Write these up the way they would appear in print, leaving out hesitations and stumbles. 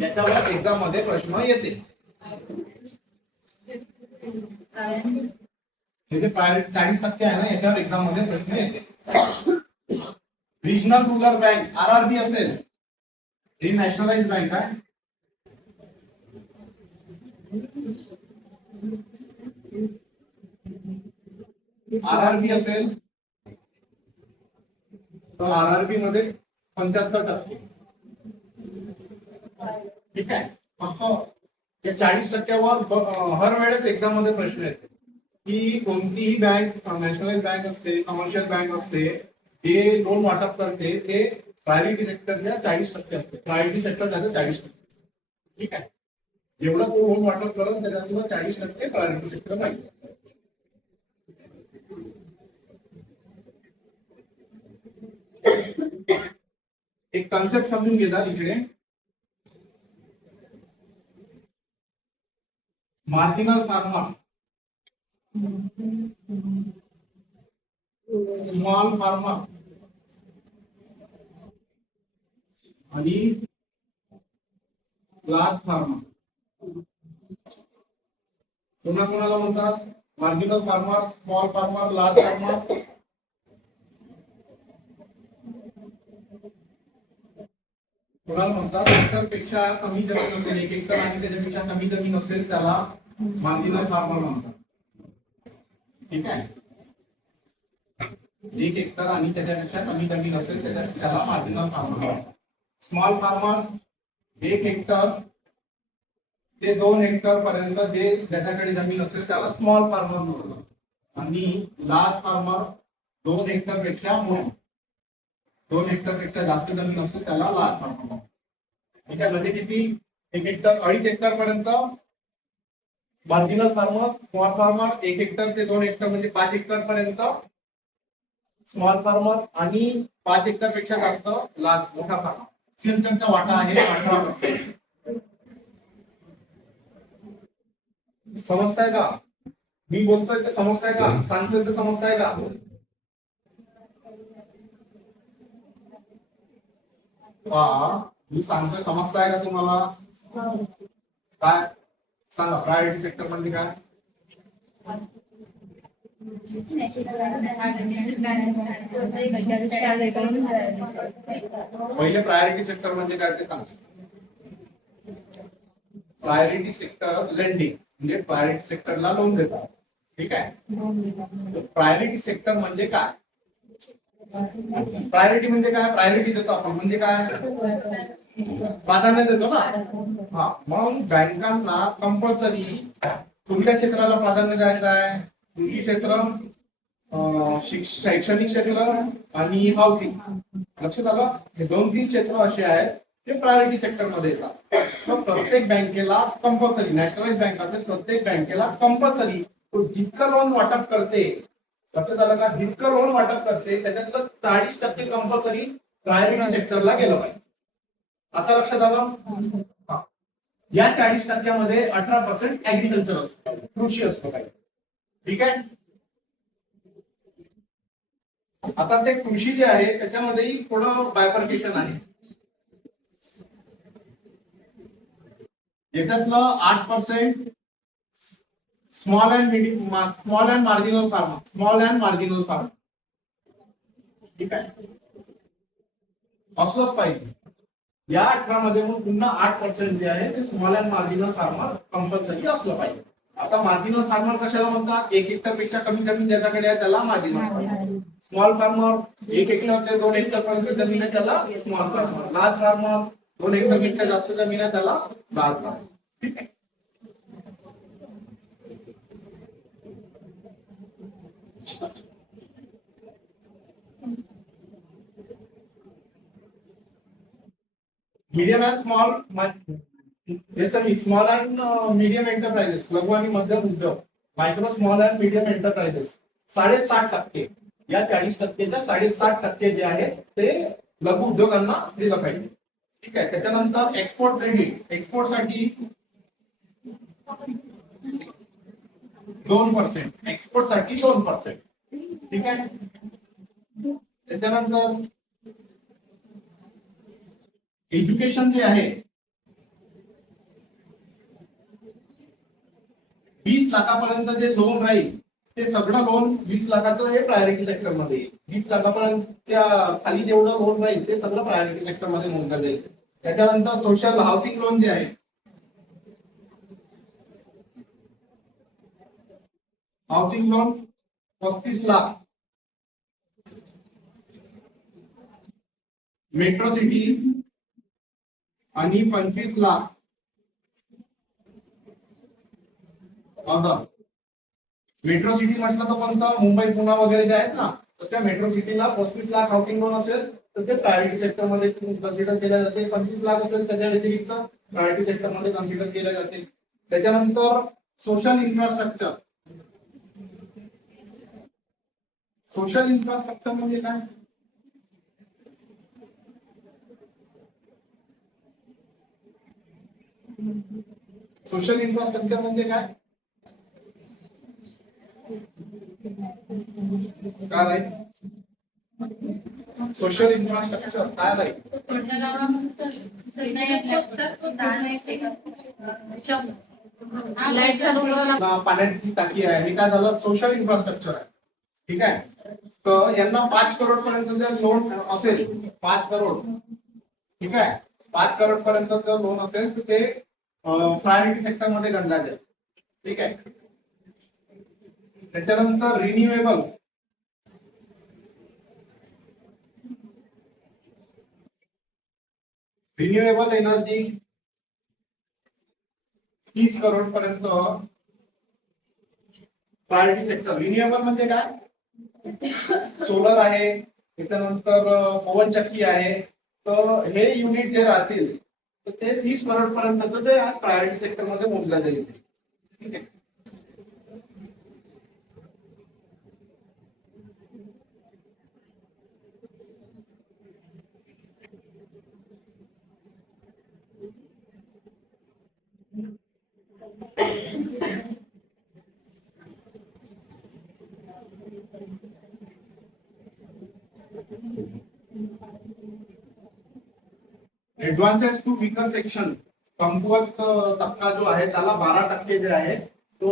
याच्यावर एक्झाम मध्ये प्रश्न येते. म्हणजे 40% आहे ना, याच्यावर एक्झाम मध्ये प्रश्न येते. रिजनल रुरल बँक RRB असेल, ही नॅशनलाइज बँक आहे. RRB असेल तर RRB मध्ये 75%. ठीक आहे. फक्त या 40%वर हर वेळेस एक्झाम मध्ये प्रश्न येते की कोणतीही बँक, नॅशनलाइज बँक असते, कमर्शियल बँक असते, जे लोन वाटप करते ते प्रायव्हेट सेक्टरच्या 40% असते. प्रायव्हेट सेक्टर झालं 40%. ठीक आहे. जेवढा तो लोन वाटप करत त्याच्यातून 40% प्रायव्हेट सेक्टर पाहिजे. एक कन्सेप्ट समजून घेतात इकडे. मार्जिनल फार्मर, स्मॉल फार्मर आणि लार्ज फार्मर. कोणाकोणाला म्हणतात? Marginal farmer, small farmer, large farmer. कोणाला म्हणतात? हेक्टरपेक्षा कमी जमीन असेल, 1 हेक्टर आणि त्याच्यापेक्षा कमी जमीन असेल त्याला मार्जिनल फार्मर म्हणतात. ठीक आहे. 1 हेक्टर आणि त्याच्यापेक्षा कमी जमीन असेल त्याला मार्जिनल फार्मर म्हणतात. स्मॉल फार्मर 1 हेक्टर ते 2 हेक्टर पर्यंत जे ज्याच्याकडे जमीन असेल त्याला स्मॉल फार्मर म्हणतात. आणि लार्ज फार्मर 2 हेक्टर पेक्षा मोठे, 2 हेक्टर पेक्षा जास्त जमीन असेल त्याला लार्ज फार्मर. ठीक आहे. म्हणजे किती? 1 हेक्टर 2.5 हेक्टर पर्यंत marginal farmer. Small farmer 1 hectare ते 2 हेक्टर म्हणजे 5 हेक्टर पर्यंत स्मॉल फार्मर आणि 5 हेक्टर पेक्षा जास्त लार्ज मोठा फार्मर. सिंचनचा वाटा आहे 18%. समजताय का? मी बोलतोय ते समजताय का? सांगतोय ते समजताय का? मी सांगतोय समजताय का तुम्हाला? काय सांगा, प्रायव्हेट सेक्टर म्हणजे काय? पहिले प्रायोरिटी सेक्टर म्हणजे काय ते सांगा. प्रायोरिटी सेक्टर लेंडिंग म्हणजे प्रायव्हेट सेक्टरला लोन देतात. ठीक आहे. प्रायोरिटी सेक्टर म्हणजे काय? प्रायोरिटी म्हणजे काय? प्रायोरिटी देतो आपण म्हणजे काय? प्राधान्य देतो ना. हा, मग बँकांना कंपल्सरी कोणत्या क्षेत्राला प्राधान्य द्यायचं आहे? कृषी क्षेत्र, शैक्षणिक क्षेत्र आणि हाऊसिंग. लक्षात आलं? हे 2-3 क्षेत्र असे आहेत ते प्रायोरिटी सेक्टर मध्ये येतात. तर प्रत्येक बँकेला कंपल्सरी, नॅशनलाइज बँक असेल, प्रत्येक बँकेला कंपल्सरी जितकं लोन वाटप करते, लक्षात आलं का? जितकं लोन वाटप करते त्याच्यातलं 40% कंपल्सरी प्रायोरिटी सेक्टरला गेलं पाहिजे. आता लक्षात आलं? या 40%मध्ये 18% ऍग्रिकल्चर असतो, कृषी असतो काही. ठीक आहे. आता ते कृषी जे आहे त्याच्यामध्येही थोडं बायफर्केशन आहे. याच्यातलं 8% small and marginal farmer, small and marginal farmer. ठीक आहे. असलंच पाहिजे. या 18 मध्ये मग पुन्हा 8% जे आहे ते small and marginal farmer compulsory असलं पाहिजे. आता मार्जिनल फार्मर कशाला म्हणतात? 1 हेक्टर पेक्षा कमी जमीन ज्याच्याकडे आहे त्याला marginal farmer. Small farmer 1 hectare ते 2 हेक्टर पर्यंत जमीन आहे त्याला small farmer. Large farmer 2 hectare पेक्षा जास्त जमीन आहे त्याला लार्ज फार्मर. ठीक आहे. Medium and small, SME small and medium enterprises, लघु आणि मध्यम उद्योग, micro small and medium enterprises 60%. या 40%च्या 60% जे आहे ते लघु उद्योगांना दिलं पाहिजे. ठीक आहे. त्याच्यानंतर एक्सपोर्ट क्रेडिट, एक्सपोर्ट साठी 2%, एक्सपोर्ट साठी 2%. ठीक आहे. त्याच्यानंतर एज्युकेशन जे आहे 20 लाखापर्यंत जे लोन राहील ते सगळं लोन 20 लाखाचं हे प्रायोरिटी सेक्टर मध्ये येईल. 20 लाखापर्यंत त्या खाली जेवढं लोन राहील ते सगळं प्रायोरिटी सेक्टर मध्ये मोजलं जाईल. त्याच्यानंतर सोशल हाऊसिंग लोन जे आहे, housing loan 35 lakh, metro city आणि 25 लाख. मेट्रो सिटी म्हटलं तर कोणतं, मुंबई पुणे वगैरे जे आहेत ना, तर त्या मेट्रो सिटीला 35 लाख हाऊसिंग लोन असेल तर ते प्रायोरिटी सेक्टर मध्ये कन्सिडर केले जाते. 25 लाख असेल त्याच्या व्यतिरिक्त प्रायोरिटी सेक्टर मध्ये कन्सिडर केले जाते. त्याच्यानंतर सोशल इन्फ्रास्ट्रक्चर. सोशल इन्फ्रास्ट्रक्चर म्हणजे काय? सोशल इन्फ्रास्ट्रक्चर म्हणजे काय? काय सोशल इन्फ्रास्ट्रक्चर काय आहे? पाण्याची टाकी आहे, हे काय झालं, सोशल इन्फ्रास्ट्रक्चर आहे. ठीक आहे, तर यांना 5 करोड पर्यंत जर लोन असेल, 5 करोड, ठीक आहे, 5 करोड पर्यंत जर लोन असेल तर ते प्रायोरिटी सेक्टर मध्ये गणला जाईल. ठीक आहे, त्याच्यानंतर रिन्युएबल. रिन्युएबल एनर्जी 30 करोड पर्यंत प्रायोरिटी सेक्टर. रिन्युएबल म्हणजे काय? सोलर आहे, त्याच्यानंतर पवन चक्की आहे, तर हे युनिट जे राहतील तर ते 30 करोड पर्यंत ते प्रायोरिटी सेक्टर मध्ये मोजलं जाईल. ठीक आहे, ऍडव्हान्सेस टू वीकर सेक्शन, कमकुवत तबका जो आहे त्याला 12% जे आहे तो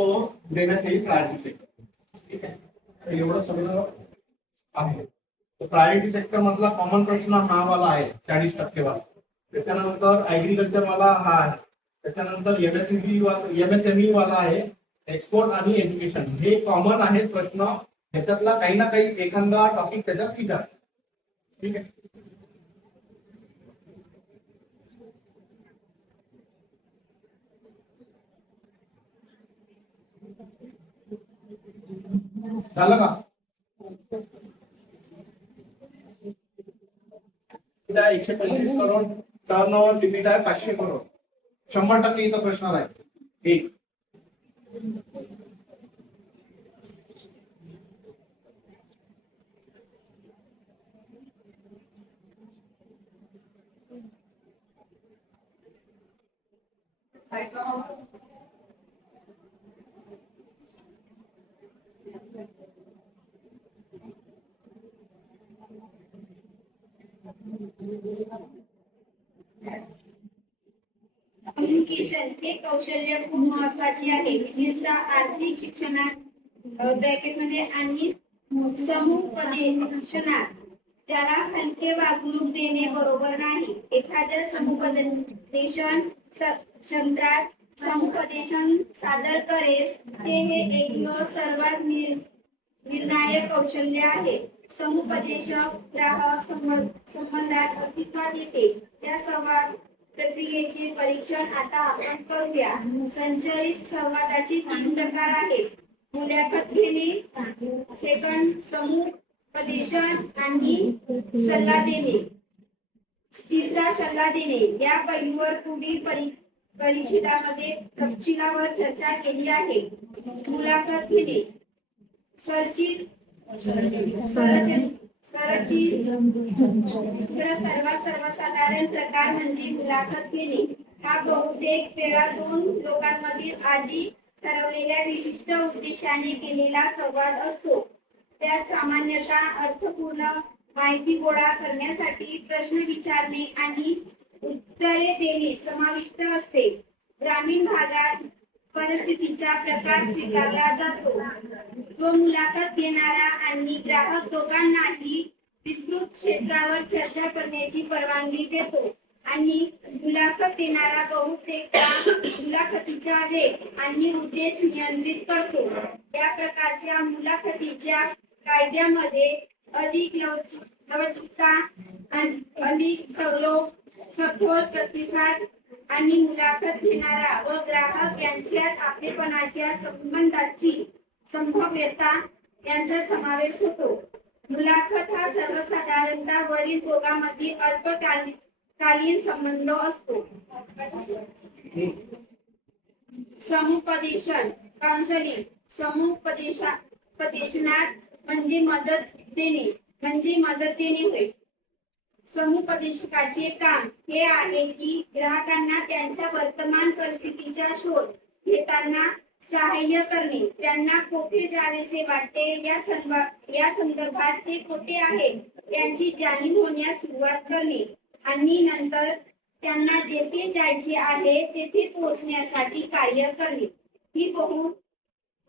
देण्यात येईल प्रायोरिटी सेक्टर. ठीक आहे, तर एवढं सगळं आहे. प्रायोरिटी सेक्टर मधला कॉमन प्रश्न हा वाला आहे 40% वाला. त्याच्यानंतर ऍग्रीकल्चर वाला हा आहे. त्याच्यानंतर एमएसएमई वाला आहे, एक्सपोर्ट आणि एज्युकेशन. हे कॉमन आहे प्रश्न, ह्याच्यातला काही ना काही एखादा टॉपिक त्याच्यात विचार. ठीक आहे, झालं का? 125 करोड टर्न ओव्हर लिमिट आहे, 500 करोड. 100% इथं प्रश्न आहे. एक कम्युनिकेशन हे कौशल्य खूप महत्वाचे आहे, विशेषतः आर्थिक शिक्षणात ब्रॅकेटमध्ये आणि समुपदेशनात. त्याला हलके वागणूक देणे बरोबर नाही. एखाद्या समुपदेशन सत्रात समुपदेशन सादर करेल ते हे एक सर्वात निर्णायक कौशल्य आहे. समुपदेशक ग्राहक संबंधात अस्तित्वात येते. त्या संवाद प्रक्रियेचे परीक्षण आता आपण करूया. संचरित संवादाचे 3 प्रकार आहेत: मुलाखत घेणे, सेकंड समुपदेशन आणि सल्ला देणे, तिसरा सल्ला देणे. या पैलूवर पूर्वी परिच्छेदामध्ये तपशिलावर चर्चा केली आहे. मुलाखत घेणे. सर्वसाधारण प्रकार म्हणजे मुलाखत घेणे. हा बहुतेक वेळा 2 लोकांमधील आधी ठरवलेल्या विशिष्ट उद्देशाने केलेला संवाद असतो. त्यात सामान्यतः अर्थपूर्ण माहिती गोळा करण्यासाठी प्रश्न विचारणे आणि उत्तरे देणे समाविष्ट असते. ग्रामीण भागात परिस्थितीचा प्रकार स्वीकारला जातो. जो मुलाखत घेणारा आणि ग्राहक दोघांनाही विस्तृत क्षेत्रावर चर्चा करण्याची परवानगी देतो आणि मुलाखत देणारा बहुतेकदा मुलाखतीचा वेग आणि उद्देश नियंत्रित करतो. या प्रकारच्या मुलाखतीच्या कायद्यामध्ये अधिक लवचिकता आणि अधिक सखोल प्रतिसाद आणि मुलाखत घेणारा व ग्राहक यांच्यात आपलेपणाच्या संबंधाची संभाव्यता यांचा समावेश होतो. मुलाखत हा सर्वसाधारणतः वरील दोघांमधील अल्पकालीन संबंध असतो. समुपदेशन काउन्सिलिंग समुपदेशनात म्हणजे मदत देणे होय. समुपदेशकाचे काम हे आहे की ग्राहकांना त्यांच्या वर्तमान परिस्थितीचा शोध घेताना सहाय्य करणे, त्यांना कोठे जावेसे वाटते या संदर्भात ते कोठे आहे यांची जाणीव होण्यास सुरुवात करणे आणि नंतर त्यांना जेथे जायचे आहे तेथे पोहोचण्यासाठी कार्य करणे. ही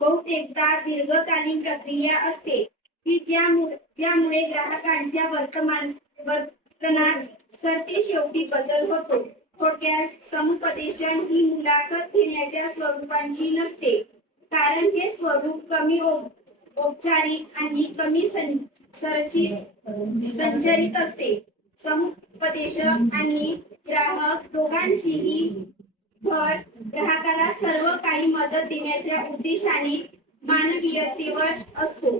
बहुतेकदा दीर्घकालीन प्रक्रिया असते की ज्यामुळे ग्राहकांच्या वर्तनात सरतेशेवटी बदल होतो. थोडक्यात समुपदेशन ही मुलाखत घेण्याच्या स्वरूपाची नसते, कारण हे स्वरूप कमी औपचारिक आणि कमी संचरित असते. समुपदेशक आणि ग्राहक दोघांचीही भर ग्राहकाला सर्व काही मदत देण्याच्या उद्देशाने मानवीयतेवर असतो.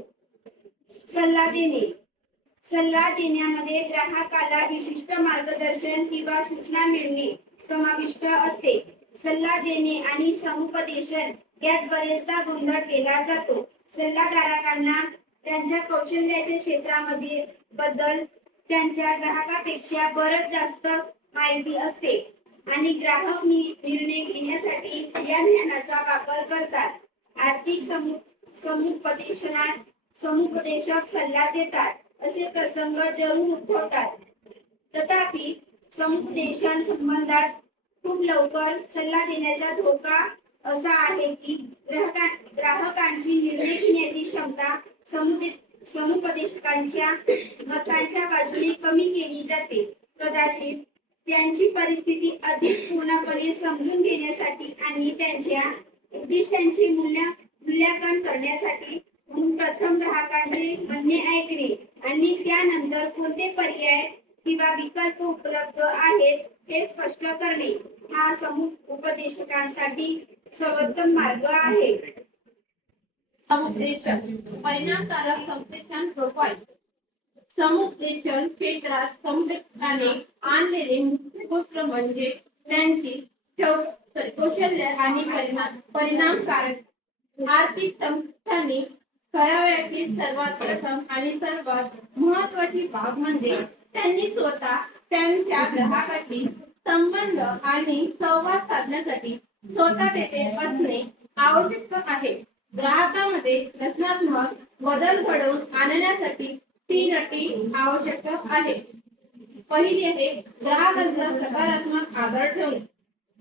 सल्ला देण्यामध्ये ग्राहकाला विशिष्ट मार्गदर्शन किंवा सूचना मिळणे समाविष्ट असते. सल्ला देणे आणि समुपदेशन यात बरेचदा गोंधळ केला जातो. सल्लागारांना त्यांच्या कौशल्याच्या क्षेत्रामध्ये बद्दल त्यांच्या ग्राहकापेक्षा बरंच जास्त माहिती असते आणि ग्राहक निर्णय घेण्यासाठी या ज्ञानाचा वापर करतात. आर्थिक समुपदेशक सल्ला देतात असे प्रसंग जरूर उद्भवतात. तथापि समुपदेशन संबंधात खूप लवकर सल्ला देण्याचा धोका असा आहे की ग्राहकांची निर्णय घेण्याची क्षमता समुपदेशकांच्या मतांच्या बाजूने कमी केली जाते. कदाचित त्यांची परिस्थिती अधिक पूर्णपणे समजून घेण्यासाठी आणि त्यांच्या उद्दिष्टांचे मूल्यांकन करण्यासाठी म्हणून प्रथम ग्राहकांचे म्हणणे ऐकणे आणि त्यानंतर कोणते पर्याय किंवा विकल्प उपलब्ध आहेत हे स्पष्ट करणे हा समुपदेशकांसाठी सर्वोत्तम मार्ग आहे. समुपदेशक परिणामकारक समुपदेशन प्रोफाइल. समुपदेशन क्षेत्रात समुपदेशकाने आणलेले मुख्य गोष्ट म्हणजे त्यांची कौशल्य आणि परिणामकारक आर्थिक समुपदेशाने करावयाची सर्वात प्रथम आणि सर्वात महत्वाची बाब म्हणजे त्यांनी स्वतः त्यांच्या ग्राहकाशी संबंध आणि संवाद साधण्यासाठी स्वतः तेथे असणे आवश्यक आहे. ग्राहकांमध्ये रचनात्मक बदल घडवून आणण्यासाठी 3 अटी आवश्यक आहेत. पहिली आहे ग्राहकांचा सकारात्मक आदर ठेवणे.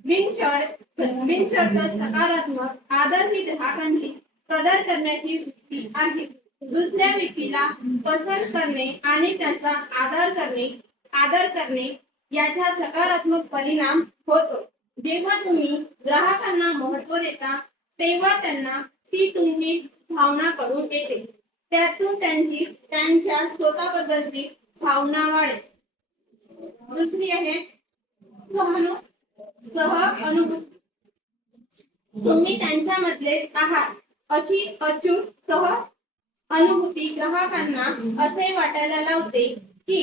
बिनशर्त सकारात्मक आदर ही ग्राहकांची कदर करण्याची वृत्ती आहे. दुसऱ्या व्यक्तीला पसंत करणे आणि त्यांचा आदर करणे याचा सकारात्मक परिणाम होतो. जेव्हा तुम्ही ग्राहकांना महत्त्व देता तेव्हा त्यांना ती तुमची भावना कळून येते. त्यातून त्यांच्या स्वतःबद्दलची भावना वाढते. दुसरी आहे सहानुभूती. तुम्ही त्यांच्यामधले आहात अशी अचूक अनुभूती ग्राहकांना असे वाटायला लावते की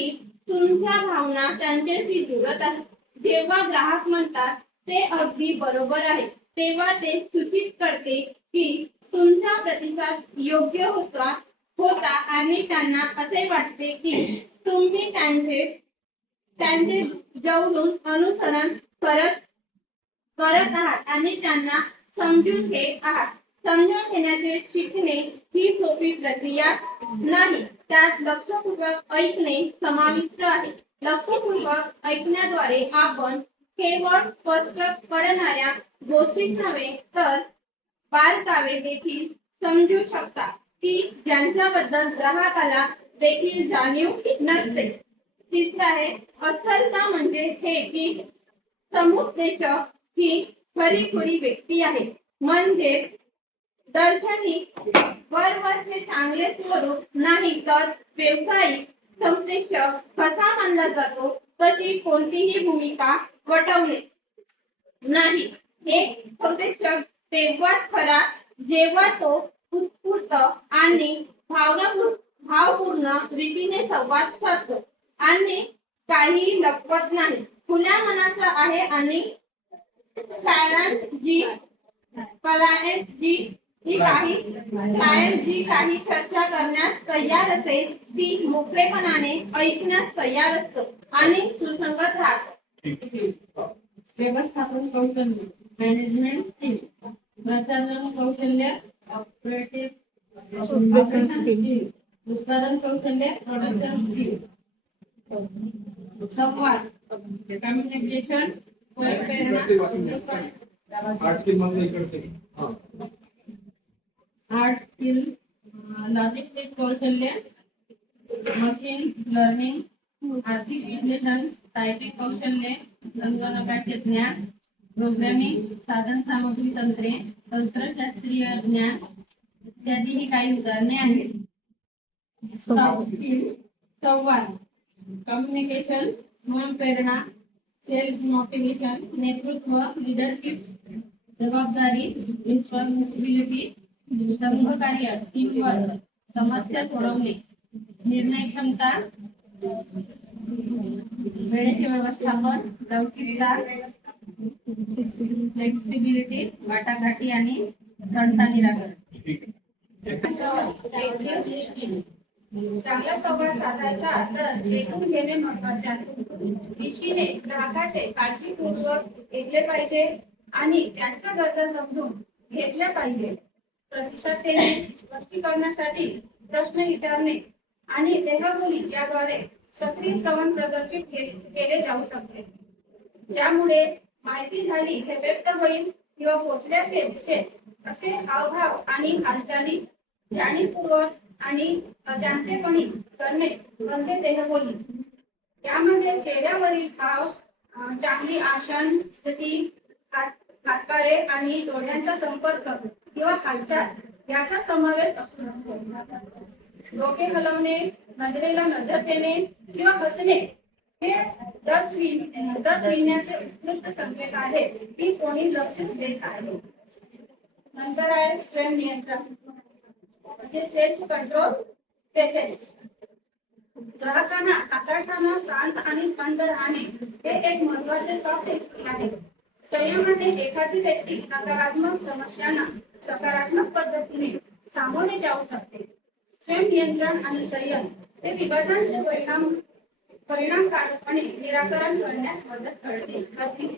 तुमच्या भावना त्यांच्याशी जुळत आहेत. जेव्हा ग्राहक म्हणतात ते अगदी बरोबर आहे तेव्हा ते सूचित करते की तुमचा प्रतिसाद योग्य होता आणि त्यांना असे वाटते की तुम्ही त्यांचे जवळून अनुसरण करत आहात आणि त्यांना समजून घेत आहात. समजून घेण्याचे शिकणे ही सोपी प्रक्रिया नाही. त्यात लक्षपूर्वक ऐकणे समाविष्ट आहे. लक्षपूर्वक ऐकण्याद्वारे आपण केवळ स्पष्ट कळणाऱ्या गोष्टीच नव्हे तर बारकावे देखील समजू शकता की ज्यांच्याबद्दल ग्राहकाला देखील जाणीव नसते. तिसरं आहे अस्सलता म्हणजे हे की समुपदेशक ही खरीखुरी व्यक्ती आहे. म्हणजे दर्शनी वरवरचे चांगले स्वरूप नाही तर व्यावसायिक संप्रेषक कसा मानला जातो तशी कोणतीही भूमिका वटवणे नाही. एक संप्रेषक तेव्हाच खरा जेव्हा तो उत्स्फूर्त आणि भावपूर्ण रीतीने संवाद साधतो आणि काही लपवत नाही. खुल्या मनाचा आहे आणि क्लायंट जी काही चर्चा करण्यास तयार असेल ती मोकळेपणाने ऐकण्यास तयार असतो आणि सुसंगत राहतो. व्यवस्थापन कौशल्य मॅनेजमेंट स्किल, प्रशासन कौशल्य ऑपरेशन स्किल, उत्पादन कौशल्य प्रोडक्शन स्किल, संवाद कम्युनिकेशन आर्ट स्किल मध्ये इकडचे आर्ट स्किल लॉजिस्टिक कौशल्य मशीन लर्निंग आर्थिक विश्लेषण टायपिंग कौशल्य संगणकाचे ज्ञान प्रोग्रामिंग साधन सामग्री तंत्रे तंत्रशास्त्रीय ज्ञान इत्यादी ही काही उदाहरणे आहेत. सॉफ्ट स्किल संवाद कम्युनिकेशन मन प्रेरणा सेल्फ मोटिवेशन नेतृत्व लीडरशिप जबाबदारी रिस्पॉन्सिबिलिटी समूहकार्य टीमवर्क समस्या सोडवणे निर्णय क्षमता वेळेचे व्यवस्थापन लवचिकता फ्लेक्सिबिलिटी वाटाघाटी आणि तंटा निराकरण. चांगला संवाद साधायचा तर ऐकून घेणे महत्वाचे आहे. विशीने ग्राहकाचे काळजीपूर्वक ऐकले पाहिजे आणि त्यांच्या गरजा समजून घेतल्या पाहिजे. प्रतिसाद देणे स्पष्टीकरणासाठी प्रश्न विचारणे आणि देहबोली याद्वारे सक्रिय श्रवण प्रदर्शित केले जाऊ शकते. ज्यामुळे माहिती झाली हे व्यक्त होईल किंवा पोचल्याचे दिसेल असे हावभाव आणि हालचाली जाणीवपूर्वक आणि अजाणतेपणी करणे म्हणजे देहबोली. यामध्ये चेहऱ्यावरील भाव चांगली आसन स्थिती हातपाय आणि डोळ्यांचा संपर्क किंवा हालचाल याचा समावेश असतो. डोके हलवणे नजरेला नजर देणे किंवा हसणे हे दर्शविण्याचे उत्कृष्ट संकेत आहे की कोणी लक्ष देत आहे. नंतर आहे स्वयंनियंत्रण म्हणजे सेल्फ कंट्रोल पेशन्स. ग्राहकांना हाताळताना शांत आणि थंड राहणे हे एक महत्त्वाचे सॉफ्ट स्किल आहे. संयमाने एखादी व्यक्ती नकारात्मक समस्यांना सकारात्मक पद्धतीने सामोरे जाऊ शकते. स्वयंनियंत्रण आणि संयम हे विवादांचे परिणामकारकपणे निराकरण करण्यास मदत करतील.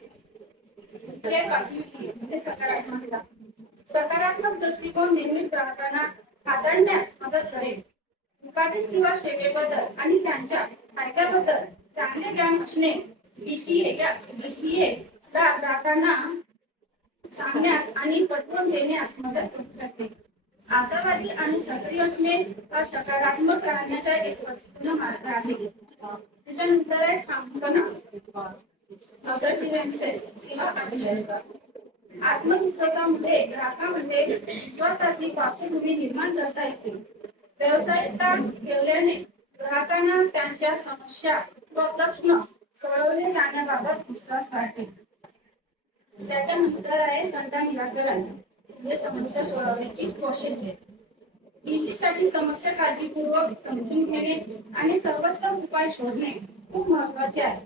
सकारात्मकता सकारात्मक दृष्टिकोन नेहमी ग्राहकांना हाताळण्यास मदत करेल. उत्पादन किंवा सेवेबद्दल आणि त्यांच्या फायद्याबद्दल चांगले ज्ञान असणे BCA ग्राहकांना सांगण्यास आणि पटवून देण्यास मदत करू शकते. आशावादी आणि सक्रिय असणे हा सकारात्मक राहण्याचा एक वस्तून मार्ग आहे. त्याच्यानंतर आहे ठामपणा असर्टिव्हनेस किंवा आत्मविश्वास. आत्मविश्वासामुळे ग्राहकांमध्ये विश्वासाची पार्श्वभूमी निर्माण करता येते. व्यावसायिकता ठेवल्याने ग्राहकांना त्यांच्या समस्या व प्रश्न सोडवले जाण्याबाबत विश्वास वाढते. त्याच्यानंतर आहे तंटा निराकरण म्हणजे समस्या सोडवण्याची कौशल्य. साठी समस्या काळजीपूर्वक समजून घेणे आणि सर्वोत्तम उपाय शोधणे खूप महत्वाचे आहे.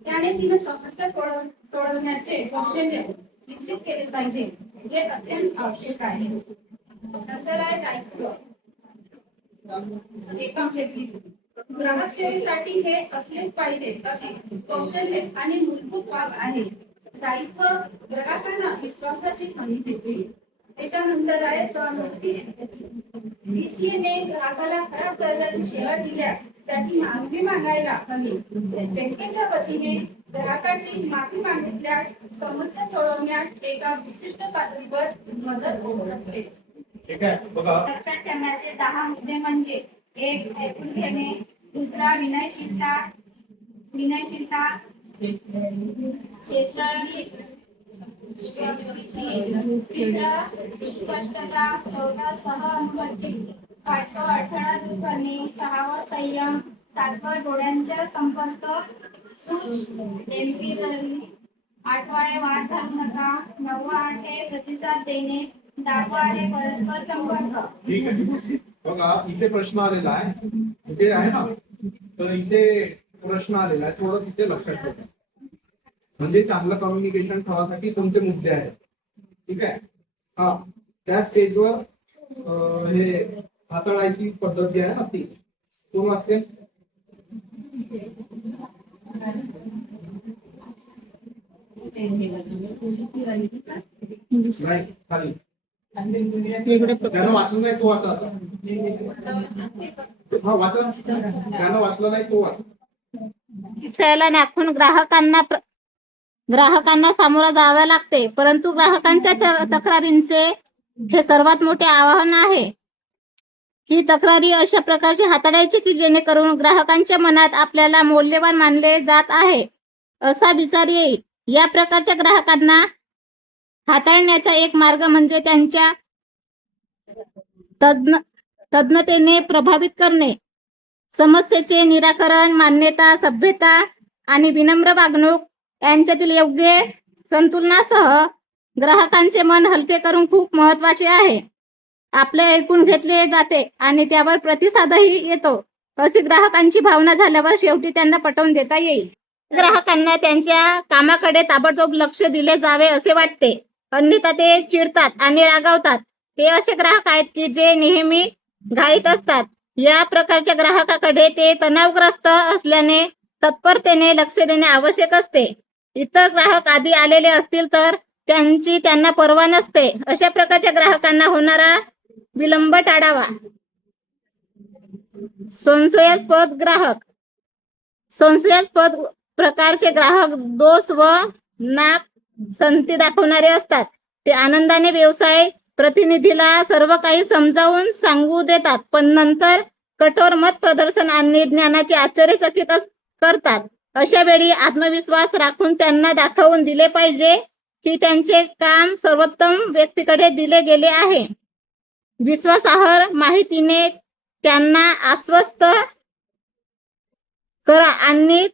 त्याने तिने समस्या सोडवण्याचे कौशल्य विकसित केले पाहिजे जे अत्यंत आवश्यक आहे. नंतर आहे दायित्व ग्राहक सेवेसाठी हे असलेच पाहिजे असे कौशल्य आणि मूलभूत बाब आहे. दायित्व ग्राहकांना विश्वासाची हमी देते. त्याच्यानंतर आहे सहानुभूती. BCA ग्राहकाला खराब दर्जाची सेवा दिल्यास त्याची मागणी मागायला हवी. बँकेच्या वतीने ग्राहकाची माफी मागितल्यास समस्या सोडवण्यास एका विशिष्ट पातळीवर मदत होऊ शकते. ठीक आहे बघा. लक्षात ठेवण्याचे 10 मुद्दे म्हणजे 1. ऐकून घेणे. 2. विनयशीलता. 3. स्पष्टता. 4. सहानुभूती. 5. अडथळा दूर करणे. 6. संयम. 7. डोळ्यांचा संपर्क नेमकी करणे. 8. वाद घालू नका. 9. प्रतिसाद देणे. 10. परस्पर संपर्क. ठीक आहे बघा, इथे प्रश्न आलेला आहे, इथे आहे ना, तर इथे प्रश्न आलेला आहे, थोडं तिथे लक्षात ठेवा. म्हणजे चांगलं कम्युनिकेशन ठेवण्यासाठी कोणते मुद्दे आहेत. ठीक आहे. हा, त्या स्टेजवर हे हाताळायची पद्धत जी आहे ना ती कोण असते. नाही खाली त्यानं वाचलं नाही तो आता. हा वाचा, त्यानं वाचलं नाही तो वाच. विषयाला नाखून ग्राहकांना सामोरं जावे लागते, परंतु ग्राहकांच्या तक्रारींचे हे सर्वात मोठे आव्हान आहे. ही तक्रारी अशा प्रकारचे हाताळायची की जेणेकरून ग्राहकांच्या मनात आपल्याला मौल्यवान मानले जात आहे असा विचार येईल. या प्रकारच्या ग्राहकांना हाताळण्याचा एक मार्ग म्हणजे त्यांच्या तज्ञतेने प्रभावित करणे. समस्येचे निराकरण, मान्यता, सभ्यता आणि विनम्र वागणूक यांच्यातील योग्य संतुलनासह ग्राहकांचे मन हलके करून खूप महत्वाचे आहे. आपले ऐकून घेतले जाते आणि त्यावर प्रतिसादही येतो अशी ग्राहकांची भावना झाल्यावर शेवटी त्यांना पटवून देता येईल. ग्राहकांना त्यांच्या कामाकडे ताबडतोब लक्ष दिले जावे असे वाटते, अन्यथा ते चिडतात आणि रागावतात. ते असे ग्राहक आहेत की जे नेहमी घाईत असतात. या प्रकारच्या ग्राहकाकडे ते तणावग्रस्त असल्याने तत्परतेने लक्ष देणे आवश्यक असते. इतर ग्राहक आधी आलेले असतील तर त्यांची त्यांना पर्वा नसते. अशा प्रकारच्या ग्राहकांना होणारा विलंब टाळावा. संशयास्पद प्रकारचे ग्राहक दोष व नापसंती दाखवणारे असतात. ते आनंदाने व्यवसाय प्रतिनिधीला सर्व काही समजावून सांगू देतात, पण नंतर कठोर मत प्रदर्शन आणि ज्ञानाचे आश्चर्यचकित करतात. अशा वेळी आत्मविश्वास राखून त्यांना दाखवून दिले पाहिजे की त्यांचे काम सर्वोत्तम व्यक्तीकडे दिले गेले आहे. विश्वासार्ह माहितीने त्यांना आश्वस्त करा आणि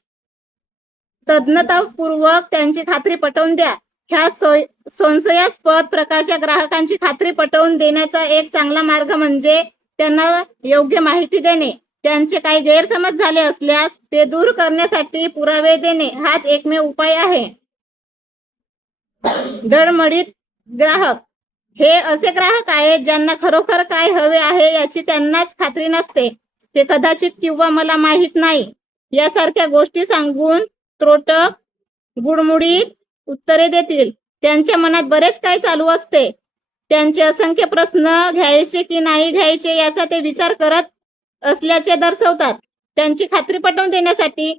तज्ञतापूर्वक त्यांची खात्री पटवून द्या. ह्या संशयास्पद प्रकारच्या ग्राहकांची खात्री पटवून देण्याचा एक चांगला मार्ग म्हणजे त्यांना योग्य माहिती देणे. त्यांचे काही गैरसमज झाले असल्यास ते दूर करण्यासाठी पुरावे देणे हाच एकमेव उपाय आहे. डळमळीत ग्राहक हे असे ग्राहक आहेत ज्यांना खरोखर काय हवे आहे याची त्यांनाच खात्री नसते. ते कदाचित किंवा मला माहित नाही यासारख्या गोष्टी सांगून त्रोटक गुडमुडीत उत्तरे देतील. त्यांच्या मनात बरेच काही चालू असते. त्यांचे असंख्य प्रश्न घ्यायचे की नाही घ्यायचे याचा ते विचार करत असल्याचे दर्शवतात. त्यांची खात्री पटवून देण्यासाठी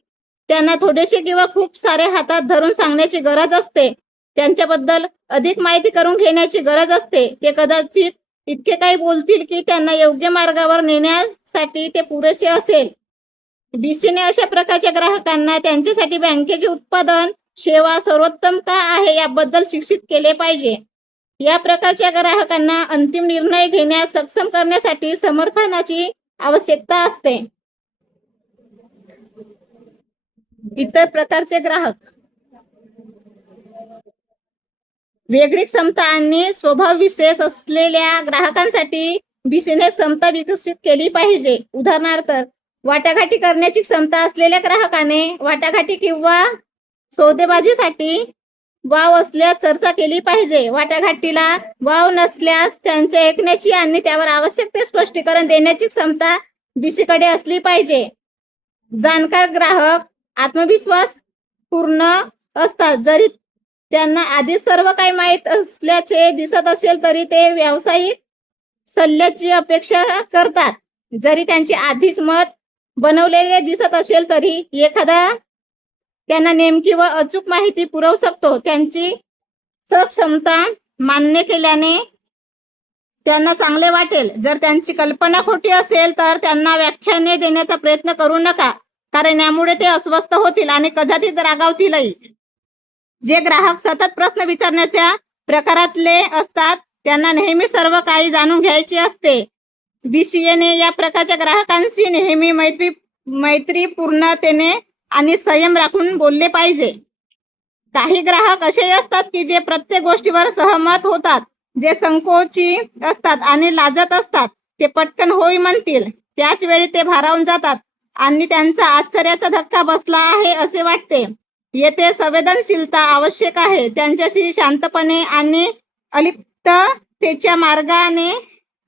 त्यांना थोडेसे किंवा खूप सारे हातात धरून सांगण्याची गरज असते. त्यांच्याबद्दल अधिक माहिती करून घेण्याची गरज असते. ते कदाचित इतके काही बोलतील की त्यांना योग्य मार्गावर नेण्यासाठी ते पुरेसे असेल. बीसीने अशा प्रकारच्या ग्राहकांना त्यांच्यासाठी बँकेचे उत्पादन सेवा सर्वोत्तम का आहे याबद्दल शिक्षित केले पाहिजे. या प्रकारच्या ग्राहकांना अंतिम निर्णय घेण्यास सक्षम करण्यासाठी समर्थनाची आवश्यकता असते. इतर प्रकारचे ग्राहक वेगळी क्षमता आणि स्वभाव विशेष असलेल्या ग्राहकांसाठी बीसीने क्षमता विकसित केली पाहिजे. उदाहरणार्थ, वाटाघाटी करण्याची क्षमता असलेल्या ग्राहकाने वाटाघाटी किंवा सौदेबाजीसाठी वाव असल्यास चर्चा केली पाहिजे. वाटाघाटीला वाव नसल्यास त्यांचे ऐकण्याची आणि त्यावर आवश्यक ते स्पष्टीकरण देण्याची क्षमता बीसीकडे असली पाहिजे. जाणकार ग्राहक आत्मविश्वास पूर्ण असतात. जरी त्यांना आधीच सर्व काही माहीत असल्याचे दिसत असेल तरी ते व्यावसायिक सल्ल्याची अपेक्षा करतात. जरी त्यांचे आधीच मत बनवलेले दिसत असेल तरी त्यांना नेमकी व अचूक माहिती पुरवू शकतो. त्यांची सक्षमता मान्य केल्याने त्यांना चांगले वाटेल. जर त्यांची कल्पना खोटी असेल तर त्यांना व्याख्याने देण्याचा प्रयत्न करू नका, कारण यामुळे ते अस्वस्थ होतील आणि कदाचित रागावतीलही. जे ग्राहक सतत प्रश्न विचारण्याच्या प्रकारातले असतात त्यांना नेहमी सर्व काही जाणून घ्यायचे असते. BCAने या प्रकारच्या ग्राहकांशी नेहमी मैत्रीपूर्णतेने आणि संयम राखून बोलले पाहिजे. काही ग्राहक असेही असतात की जे प्रत्येक गोष्टीवर सहमत होतात. जे संकोची असतात आणि लाजत असतात ते पटकन होय म्हणतील. त्याच वेळी ते भारावून जातात आणि त्यांचा आश्चर्याचा धक्का बसला आहे असे वाटते. येथे संवेदनशीलता आवश्यक आहे. त्यांच्याशी शांतपणे आणि अलिप्ततेच्या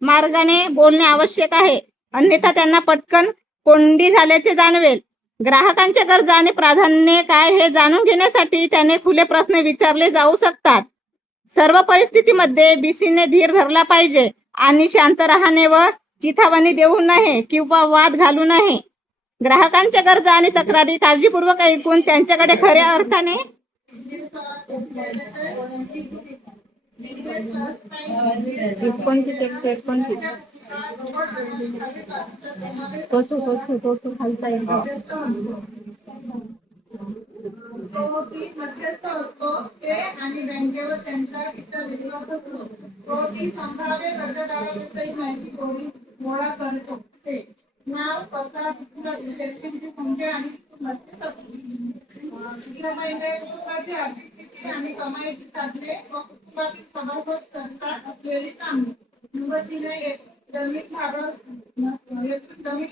मार्गाने बोलणे आवश्यक आहे, अन्यथा त्यांना पटकन कोंडी झाल्याचे जाणवेल. ग्राहकांच्या गरजा आणि प्राधान्ये काय हे जाणून घेण्यासाठी त्याने खुले प्रश्न विचारले जाऊ शकतात. सर्व परिस्थितीमध्ये BCने धीर धरला पाहिजे आणि शांत राहणे व चिथावणी देऊ नये किंवा वाद घालू नये. ग्राहकांच्या गरजा आणि तक्रारी काळजीपूर्वक ऐकून त्यांच्याकडे खऱ्या अर्थाने तो ती मध्यस्थ असतो ते आणि बँकेवर त्यांचा इतर विश्वास असतो. तो ती संभाव्य कर्जदाराविषयी माहिती गोळा करतो. ते नाव, पत्ता, व्यक्तींची संख्या आणि मध्यस्थ कुटुंबाची आर्थिक स्थिती आणि कमाईची साधने व कुटुंबातील सभासद करतात असलेली कामे. नंबर 3 जमीन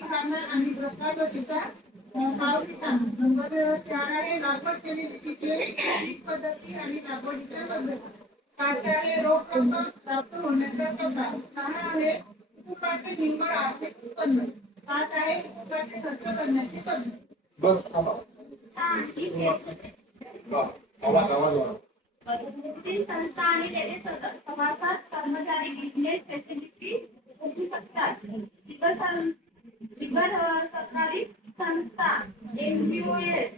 धारणा आणि प्रकार व तिचा नंबर 4 आहे लागवड केलेली पिके, पीक पद्धती आणि लागवडीच्या पद्धती. 5 आहे रोख रक्कम प्राप्त होण्याचा प्रकार. 6 आहे कुटुंबाचे निव्वळ आर्थिक उत्पन्न. 7 आहे कुटुंबाचे खर्च करण्याची पद्धत. बस थांबा. आवाज वाढवा. पतपुरस्थित संस्था आणि त्याचे सभासद कर्मचारी बिझनेस फॅसिलिटी असू शकतात. बिगर सरकारी संस्था, NGOs,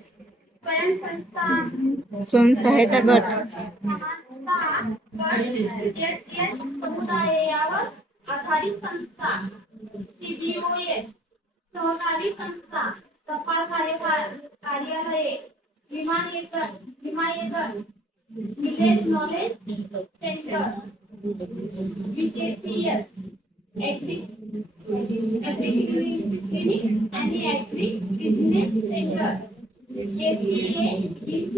स्वयंसहायता गट, समुदायावर आधारित संस्था, CBOS, सहकारी संस्था, टपाल कार्यालये, विमायगण, village knowledge centre, VKCS, clinic आणि ॲग्री बिझनेस सेंटर, KCADC,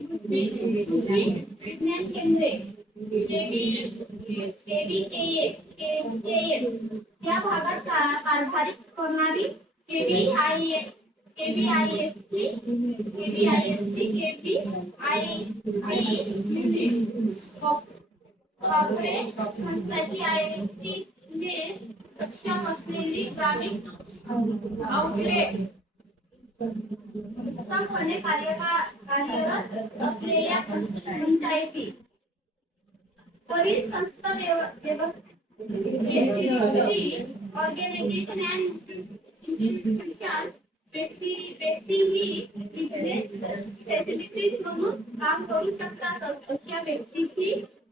कृषी विज्ञान केंद्रे, KVAS, या भागात कारभारी करणारी KVISC, कॉर्पोरेट संस्थांची IIT सक्षम असलेली ग्रामीण आउटलेट, उत्तमपणे कार्यरत असलेल्या पंचायती, परिसंस्था ऑर्गनायझेशन अँड इन्स्टिट्यूशन, व्यक्तीही बिझनेस फॅसिलिटीज म्हणून काम करू शकतात. अशा व्यक्तीची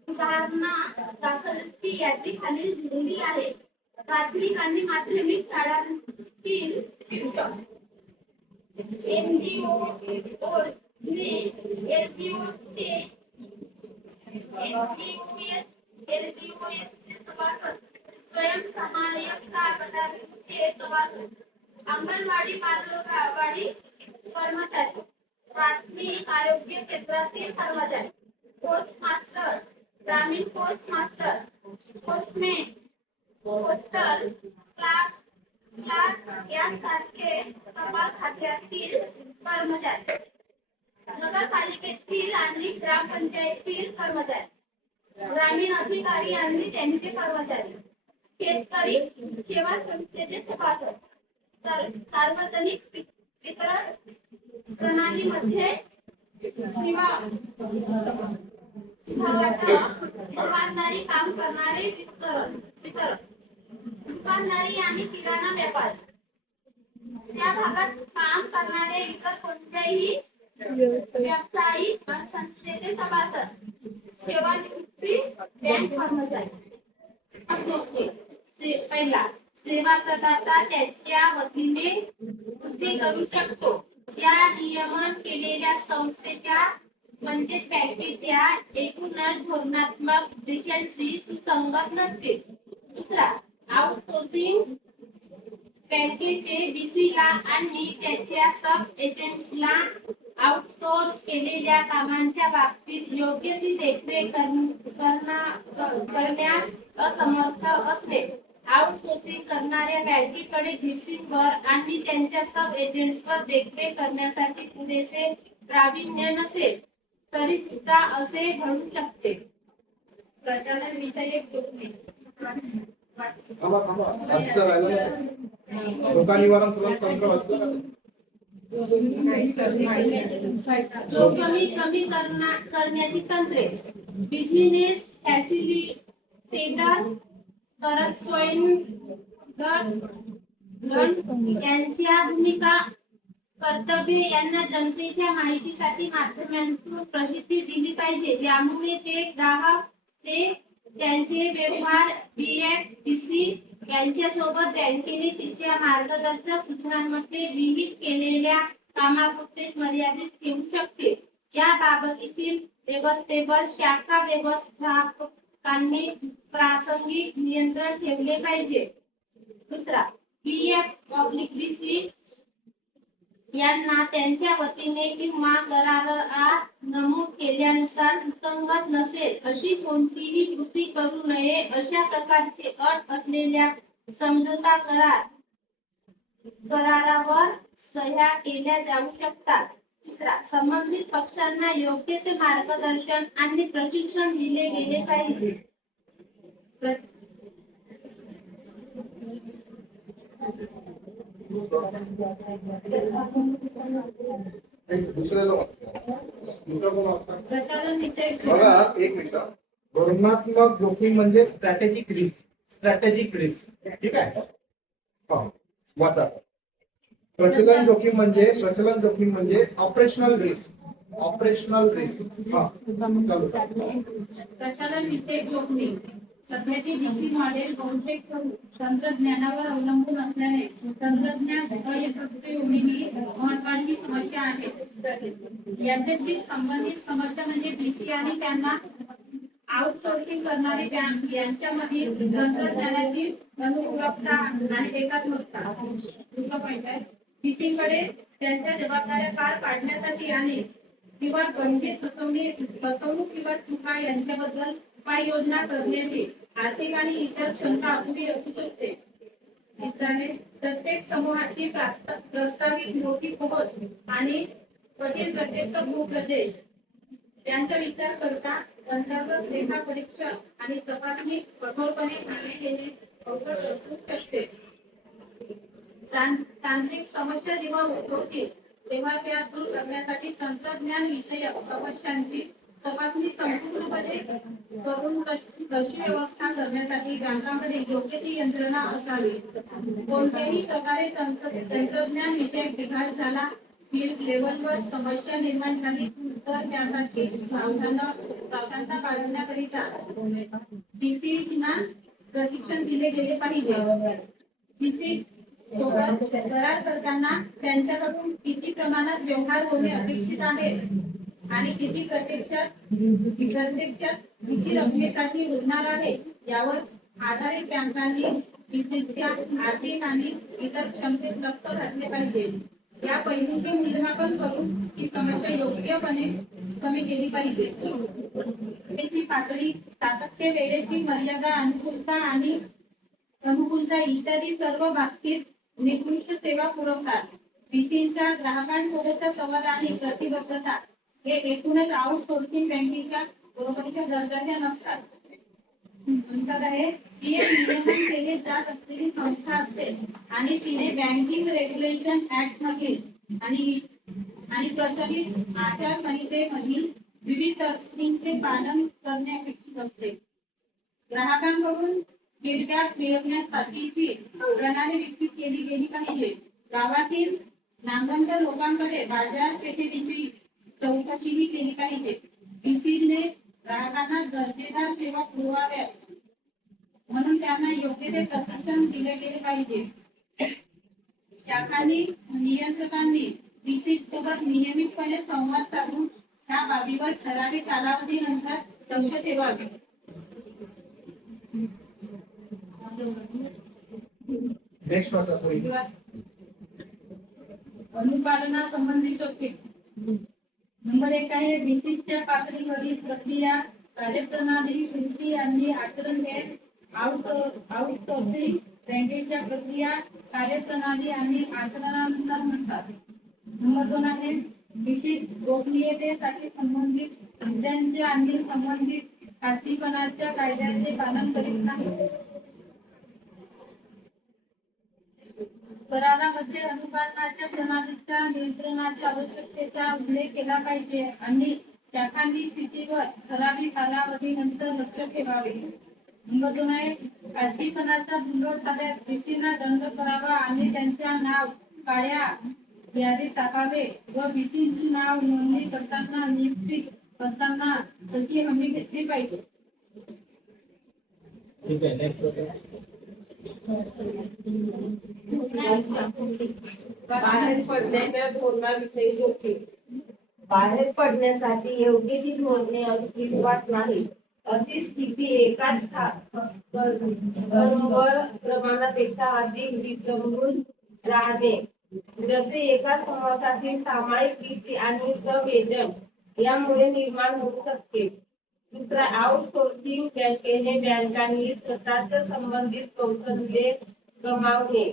उदाहरणा दाखलची यादी खाली दिलेली आहे. प्राथमिक आणि माध्यमिक शाळांतील शिक्षक, NGOs ने LGOS सभासद, स्वयंसहाय्यता गटाचे सभासद, अंगणवाडी बालवाडी कर्मचारी, प्राथमिक आरोग्य केंद्रातील कर्मचारी, पोस्ट मास्टर, ग्रामीण post master, postman, postal clerk यासारखे टपाल खात्यातील कर्मचारी, नगरपालिकेतील आणि ग्रामपंचायतीतील कर्मचारी, ग्रामीण अधिकारी आणि त्यांचे कर्मचारी, शेतकरी सेवा संस्थेचे सभासद, सार्वजनिक वितरण प्रणालीमध्ये दुकानदारी काम करणारे वितरण, दुकानदारी आणि किराणा व्यापार, त्या भागात काम करणारे इतर कोणत्याही व्यावसायिक संस्थेचे सभासद, सेवानिवृत्ती बँक कर्मचारी. पहिला, सेवा प्रदाता त्याच्या वतीने कृती करू शकतो या नियमन केलेल्या संस्थेच्या म्हणजेच बँकेच्या एकूणच धोरणात्मक उद्देशांशी सुसंगत नसते. दुसरा, आउटसोर्सिंग बँकेचे BC ला आणि त्याच्या सब एजंट्सला आउटसोर्स केलेल्या कामांच्या बाबतीत योग्य ती देखरेख करण्यास असमर्थ असणे. आउटसोर्सिंग करणाऱ्या बँकेकडे BC वर आणि त्यांच्या सब एजंट्सवर देखरेख करण्यासाठी पुरेसे प्रावीण्य नसेल तरी सुद्धा असे घडू शकते. प्रचलन विषयक जोखमी. थांबा आजचं राहिलं धोका निवारण तंत्र वाचलं का? जोखमी कमी करण्याची तंत्रे. बिझनेस फॅसिलिटेटर, यांच्या भूमिका कर्तव्य यांना जनतेच्या माहितीसाठी माध्यमांतून प्रसिद्धी दिली पाहिजे, ज्यामुळे ते ग्राहक ते त्यांचे व्यवहार BFBC यांच्यासोबत बँकेने तिच्या मार्गदर्शक सूचनांमध्ये विहित केलेल्या कामापुरतेच मर्यादित ठेवू शकते. या बाबतीतील व्यवस्थेवर शाखा व्यवस्थापकांनी प्रासंगिक नियंत्रण ठेवले पाहिजे. दुसरा, BFBC यांना त्यांच्या वतीने किंवा करारात नमूद केल्यानुसार सुसंगत नसेल अशी कोणतीही कृती करू नये. अशा प्रकारचे अट असलेल्या समझोता करारावर सह्या केल्या जाऊ शकतात. तिसरा, संबंधित पक्षांना योग्य ते मार्गदर्शन आणि प्रशिक्षण दिले गेले पाहिजे. दुसऱ्याला बघा एक मिनिट. धोरणात्मक जोखीम म्हणजे स्ट्रॅटेजिक रिस्क. ठीक आहे. वाचा. प्रचलन जोखीम म्हणजे ऑपरेशनल रिस्क. प्रचलन विषयक जोखमी. सध्याचे DC मॉडेल बहुतेक तंत्रज्ञानावर अवलंबून असल्याने तंत्रज्ञान अयशस्वी होणे ही महत्वाची समस्या आहे. याच्याशी संबंधित समस्या म्हणजे DC आणि त्यांना आउटसोर्सिंग करणारी बँक यांच्यामधील तंत्रज्ञानाची अनुकूलता आणि एकात्मकता. दुसरा पॉईंट आहे, DC कडे त्यांच्या जबाबदाऱ्या पार पाडण्यासाठी आणि किंवा गंभीर फसवणूक किंवा चुका यांच्याबद्दल उपाययोजना करण्याची आर्थिक आणि इतर क्षमता अपुरी असू शकते. तिसऱ्याने, प्रत्येक समूहाची प्रस्तावित मोठी पोहोच आणि कठीण प्रत्यक्ष भूप्रदेश यांचा विचार करता अंतर्गत लेखा परीक्षा आणि तपासणी कठोरपणे निर्णय घेणे अवघड असू शकते. तांत्रिक समस्या जेव्हा उद्भवतील तेव्हा त्या दूर करण्यासाठी तंत्रज्ञान विषयक समस्यांची तपासणी संपूर्णपणे करून तशी व्यवस्था करण्यासाठी बँकांकडे योग्य ती यंत्रणा असावी. कोणत्याही प्रकारे तंत्रज्ञान विषयक बिघाड झाला, फील्ड लेवलवर समस्या निर्माण झाली तर त्यासाठी सावधानता बाळगण्याकरिता BCना प्रशिक्षण दिले गेले पाहिजे. BC सोबत करार करताना त्यांच्याकडून किती प्रमाणात व्यवहार होणे अपेक्षित आहे आणि किती प्रत्यक्षात किती रकमेसाठी उरणार आहे यावर आधारित बँकांनी BCच्या आर्थिक आणि इतर क्षमतेत लक्ष घातले पाहिजे. या पैलूंचे मूल्यमापन करून ही समस्या योग्यपणे कमी केली पाहिजे. त्याची पातळी, सातत्य, वेळेची मर्यादा, अनुकूलता इत्यादी सर्व बाबतीत निकृष्ट सेवा पुरवतात. BCच्या ग्राहकांसोबतचा संवाद आणि प्रतिबद्धता हे एकूणच आउटसोर्सिंग बँकेच्या बरोबरीच्या दर्जाच्या नसतात. म्हणतात आहे ती एक नियमन केले जात असलेली संस्था असते आणि तिने बँकिंग रेग्युलेशन ऍक्ट मधील आणि प्रचलित आचारसंहितेमधील विविध तरतुदींचे पालन करणे अपेक्षित असते. ग्राहकांकडून फीडबॅक मिळवण्यासाठीची प्रणाली विकसित केली गेली पाहिजे. गावातील नागंत लोकांकडे बाजारपेठेची चौकशीही केली पाहिजे. डीसीने ग्राहकांना दर्जेदार सेवा पुरवाव्यात म्हणून त्यांना योग्य ते प्रशिक्षण दिले गेले पाहिजे. शाखांनी नियंत्रकांनी डीसी सोबत नियमितपणे संवाद साधून त्या बाबीवर ठराविक कालावधीनंतर लक्ष ठेवावे. नेक्स्ट वाचा पुढे. अनुपालनासंबंधी टॉपिक नंबर 1 आहे विशिष्ट पातळीवरील प्रक्रिया कार्यप्रणाली कृती आणि आचरण हे आउटसोर्सिंग बँकेच्या प्रक्रिया कार्यप्रणाली आणि आचरणानुसार म्हणतात. नंबर 2 आहे विशिष्ट गोपनीयतेसाठी संबंधित मुद्द्यांचे आणि संबंधित खाजगीपणाच्या कायद्याचे पालन करीत नाही. करारामध्ये अनुपालनाच्या प्रणालीच्या नियंत्रणाच्या आवश्यकतेचा उल्लेख केला पाहिजे आणि शाखांनी स्थितीवर ठराविक कालावधीनंतर लक्ष ठेवावे. नंबर 2 आहे खाजगीपणाचा भंग झाल्यास डीसीना दंड करावा आणि त्यांच्या नाव काळ्या यादीत टाकावे व डीसीची नाव नोंदणी करताना नियुक्ती करताना तशी हमी घेतली पाहिजे. ठीक आहे. नेक्स्ट बाहेर पडण्याच्या धोरणाविषयी जोखीम. बाहेर पडण्यासाठी योग्य ती धोरणे अस्तित्वात नाही. अशी स्थिती एकाच बरोबर प्रमाणापेक्षा अधिक विसंबून राहणे, जसे एका समूहातील सामायिक वित्त आणि संवेदन यामुळे निर्माण होऊ शकते. दुसरा आउटसोर्सिंग बँकेने बँकांनी स्वतःच संबंधित कौशल्ये गमावणे,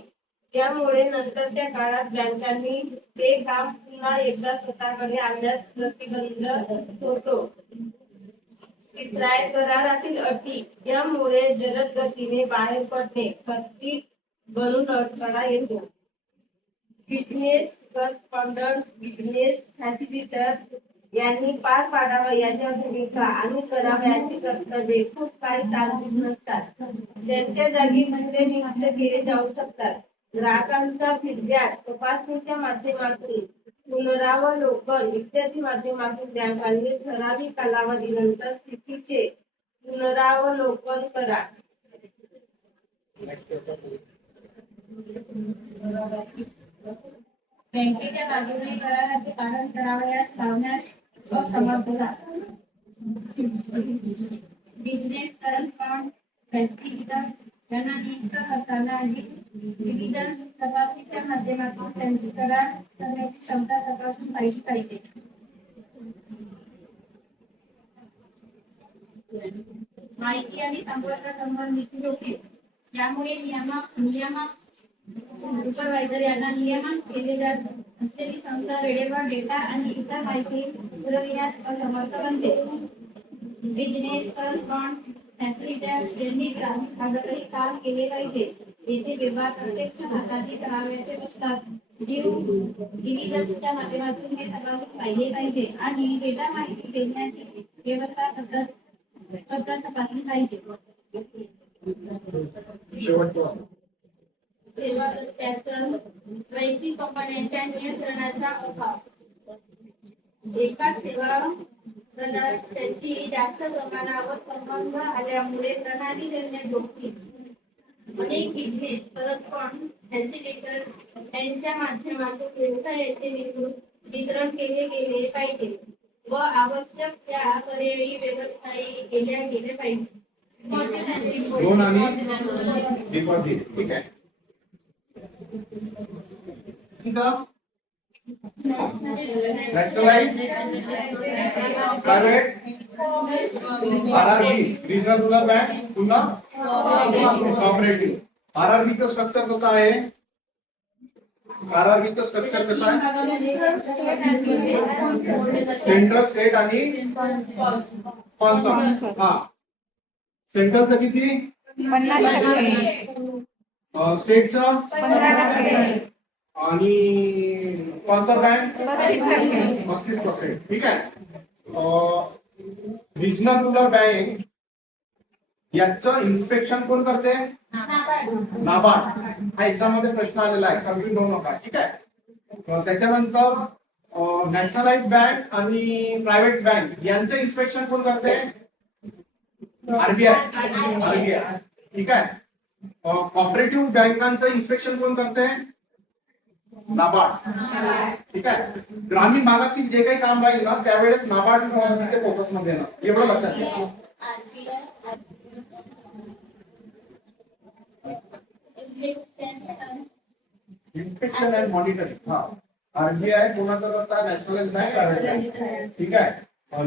त्यामुळे नंतरच्या काळात बँकांनी ते काम पुन्हा एकदा स्वतःकडे आणण्यास प्रतिबंध होतो. तिसरा आहे करारातील अटी, यामुळे जलद गतीने बाहेर पडणे खर्चिक बनून अडथळा येतो. बिझनेस करस्पॉन्डंट बिझनेस फॅसिलिटर यांनी पार पाडावा याच्या भूमिका आणि करावयाची कर्तव्ये खूप काही तांत्रिक नसतात. त्यांच्या जागी दुसरे नियुक्त केले जाऊ शकतात. ग्राहकांचा फीडबॅक तपासणीच्या माध्यमातून पुनरावलोकन इत्यादी माध्यमातून बँकांनी ठराविक कालावधीनंतर स्थितीचे पुनरावलोकन करा. बँकेच्या बाजूने कराराचे पालन करावयास लावण्यास असमर्थता. बिझनेस करस्पॉन्डंट फॅसिलिटर्स यांना नियुक्त करताना डिलिजन्स तपासणीच्या माध्यमातून त्यांची करार करण्याची क्षमता तपासून पाहिली पाहिजे. माहिती आणि संपर्क संबंधीची जोखीम, यामुळे नियामक सुपरवायझर यांना नियमन केले जात असलेली संस्था वेळेवर डेटा आणि इतर माहिती पुरविण्यास असमर्थ बनते. बिझनेस करस्पॉन्डंट फॅसिलिटर्स यांनी ग्राहक भागाकडे काम केले पाहिजे. येथे व्यवहार प्रत्यक्ष हाताने करावयाचे असतात. ड्यू डिलिजन्सच्या माध्यमातून हे तपासून पाहिले पाहिजे आणि डेटा माहिती देण्याची व्यवस्था पद्धत तपासली पाहिजे. सेवा त्याचं वैयक्तिक कंपन्यांच्या नियंत्रणाचा अभाव. एकाच सेवा प्रदात्यांची जास्त प्रमाणावर संबंध आल्यामुळे प्रणालीजन्य जोखीम. अनेक बिझनेस करस्पॉन्डंट फॅसिलिटर यांच्या माध्यमातून व्यवसायाचे वितरण केले गेले पाहिजे व आवश्यक त्या पर्यायी व्यवस्थाही केल्या गेल्या पाहिजे. लोन आणि डिपॉझिट. ठीक आहे. Nationalise private RRB regional rural bank पुन्हा कॉपरेटिव्ह. आरआरबीचं स्ट्रक्चर कसं आहे? आरआरबीचं स्ट्रक्चर कसं आहे? सेंट्रल स्टेट आणि स्पॉन्सर. हा सेंट्रलचं किती? 50%. स्टेटचं 15% आणि स्पॉन्सर बँक 35%. ठीक आहे. रिजनल रुरल बँक याचं इन्स्पेक्शन कोण करते? नाबार्ड हा एक्झाम मध्ये प्रश्न आलेला आहे, कन्फ्युज होऊ नका. ठीक आहे. त्याच्यानंतर नॅशनलाइज बँक आणि प्रायव्हेट बँक यांचं इन्स्पेक्शन कोण करते? आरबीआय. ठीक आहे. कॉपरेटिव्ह बँकांचं इन्स्पेक्शन कोण करते? नाबार्ड. ठीक आहे. ग्रामीण भागातील जे काही काम राहील ना त्यावेळेस नाबार्ड तिथे फोकस मध्ये येणार, एवढं लक्षात घ्या. Inspection and monitoring. हा, आरबीआय कोणाचं करता? Nationalise bank, private bank. ठीक आहे.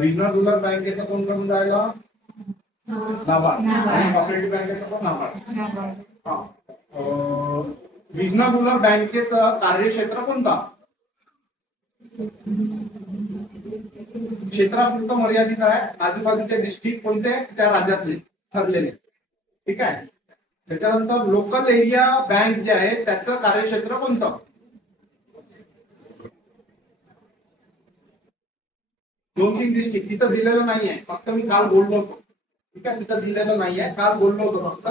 रिजनल रुरल बँकेचं कोण करून राहिलं? नाबार्ड. आणि कॉपरेटिव्ह बँकेचं कोण? नाबार्ड. हा. रिजनल रुरल बँकेचं कार्यक्षेत्र कोणता? क्षेत्रापुरतं मर्यादित आहे. आजूबाजूचे डिस्ट्रिक्ट कोणते? त्या राज्यातले ठरलेले. ठीक आहे. त्याच्यानंतर लोकल एरिया बँक जे आहे त्याचं कार्यक्षेत्र कोणतं? दोन तीन डिस्ट्रिक्ट तिथं दिलेलं नाहीये, फक्त मी काल बोललो होतो. ठीक आहे. तिथं दिलेलं नाहीये, काल बोललो होतो फक्त.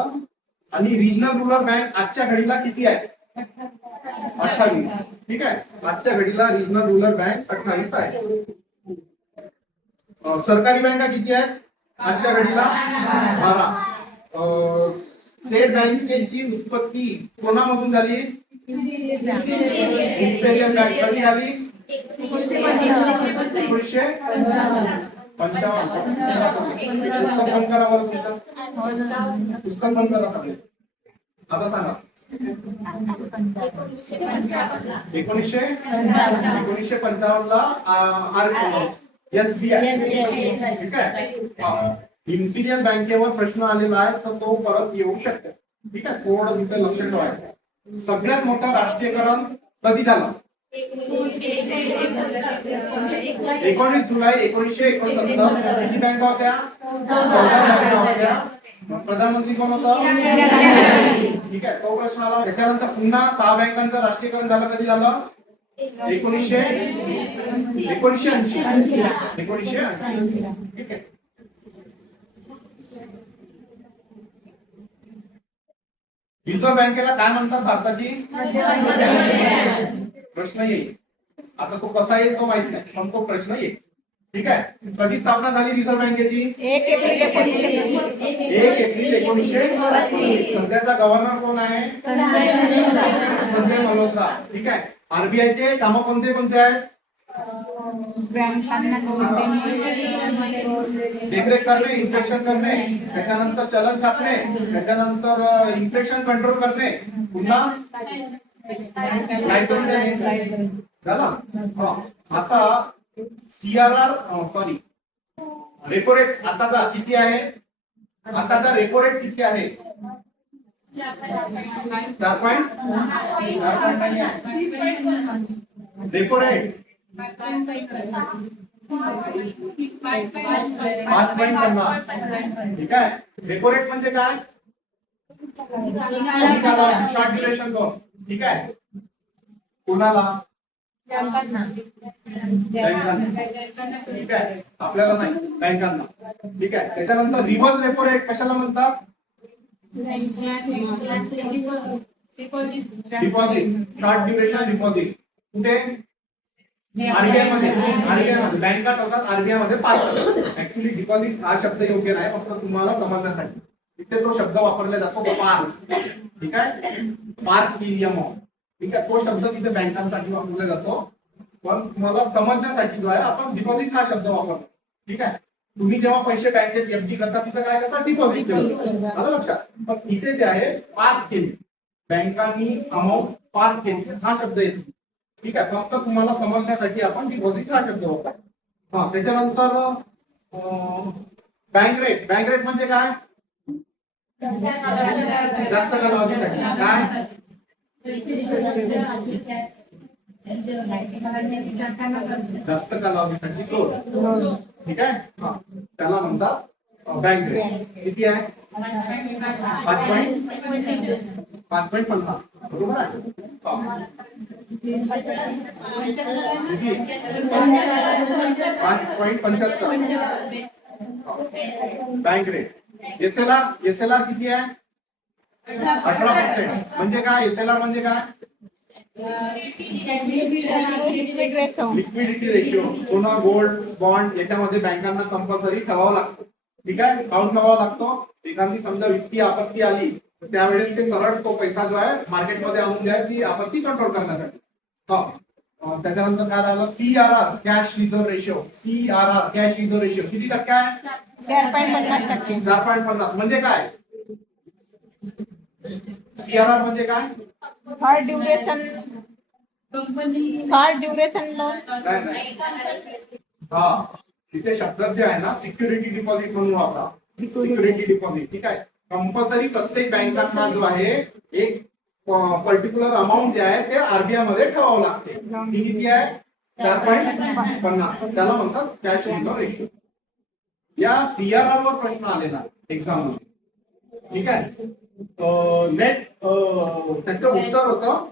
आणि रिजनल रुरल बँक आजच्या घडीला किती आहे? 28. ठीक आहे. आजच्या घडीला रिजनल रुरल बँक 28 आहे. सरकारी बँका किती आहेत आजच्या घडीला? 12. स्टेट बँकेची उत्पत्ती कोणामधून झाली? इम्पेरियल बँक कधी झाली? 1955. पुस्तक बंद करा बरं तुमचं. पुस्तक बंद करा. आता सांगा. 1955 ला SBI. ठीक आहे. इम्पिरियल बँकेवर प्रश्न आलेला आहे तर तो परत येऊ शकतो. ठीक आहे. थोडं तिथे लक्ष ठेवायचं. सगळ्यात मोठं राष्ट्रीयकरण कधी झालं? 19 जुलै 1969. किती बँका होत्या? 14 बँका होत्या. प्रधानमंत्री कोण होतं? ठीक आहे. तो प्रश्न आला. त्याच्यानंतर पुन्हा 6 बँकांचं राष्ट्रीयकरण झालं. कधी झालं? 1980. 1980. ठीक आहे. रिझर्व्ह बँकेला काय म्हणतात भारताची? प्रश्न येईल. आता तो कसा येईल तो माहित नाही, पण तो प्रश्न येईल. ठीक आहे. कधी स्थापना झाली रिझर्व्ह बँकेची? 1 एप्रिल 1930. सध्याचा गव्हर्नर कोण आहे? संजय मल्होत्रा. ठीक आहे. आरबीआयचे कामं कोणते कोणते आहेत? देखरेख करणे, इन्स्पेक्शन करणे, त्याच्यानंतर चलन छापणे, त्याच्यानंतर इन्फेक्शन कंट्रोल करणे, पुन्हा लायसन्स झाला. आता CRR रेपो रेट आताचा किती आहे? आताचा रेपो रेट किती आहे? 4.5. Repo rate 5.50. ठीक आहे. रेपो रेट म्हणजे काय? Short duration loan. ठीक आहे. कोणाला? बँकांना. ठीक आहे. आपल्याला नाही, बँकांना. ठीक आहे. त्याच्यानंतर रिव्हर्स रेपो रेट कशाला म्हणतात? डिपॉझिट. Short duration deposit. कुठे? आरबीआय मध्ये. बँका ठेवतात, आरबीआय मध्ये पास करतात. ऍक्च्युली डिपॉझिट हा शब्द योग्य नाही, फक्त तुम्हाला समजण्यासाठी. तिथे तो शब्द वापरला जातो पार्क. ठीक आहे. पार्क इएमओ. ठीक आहे. तो शब्द तिथे बँकांसाठी वापरला जातो, पण तुम्हाला समजण्यासाठी जो आहे आपण डिपॉझिट हा शब्द वापरतो. ठीक आहे. तुम्ही जेव्हा पैसे बँकेत एफडी करता तिथं काय करता? डिपॉझिट केलं. आलं लक्षात? पण इथे जे आहे पार्क केली, बँकांनी अमाऊंट पार्क केली हा शब्द येतो. ठीक आहे. फक्त तुम्हाला समजण्यासाठी आपण डिपॉझिट हा शब्द वापरतो. हा. त्याच्यानंतर बँक रेट. बँक रेट म्हणजे काय? जास्त कालावधीसाठी. काय? जास्त कालावधीसाठी लोन. ठीक आहे. हा. त्याला म्हणतात बँक रेट. किती आहे? 5.50. बरोबर आहे. 5.75 बँक रेट. एसएलआर किती आहे? 18%. म्हणजे काय SLR म्हणजे काय? Liquidity ratio. सोनं, गोल्ड, बॉन्ड याच्यामध्ये बँकांना कंपल्सरी ठेवावं लागतं. ठीक आहे, काउंट ठेवावा लागतो. एखादी समजा वित्तीय आपत्ती आली तर त्यावेळेस ते सरळ तो पैसा जो आहे मार्केटमध्ये आणून द्या ती आपत्ती कंट्रोल करण्यासाठी. त्याच्यानंतर काय राहिलं? CRR cash reserve ratio. CRR cash reserve ratio किती टक्के आहे? 4.50%. 4.50. म्हणजे काय? CRR म्हणजे काय? Short duration loan. नाही. हा, तिथे शब्द जे आहे ना सिक्युरिटी डिपॉझिट म्हणून वापरा. Security deposit. ठीक आहे, कंपल्सरी प्रत्येक बँकांना जो आहे एक पर्टिक्युलर अमाऊंट जे आहे ते RBI मध्ये ठेवावं लागते. ती किती आहे? 4.50. त्याला म्हणतात कॅश रिझर्व्ह रेशिओ. या CRR वर प्रश्न आलेला एक्झाम मध्ये. ठीक आहे, नेट त्याचं उत्तर होतं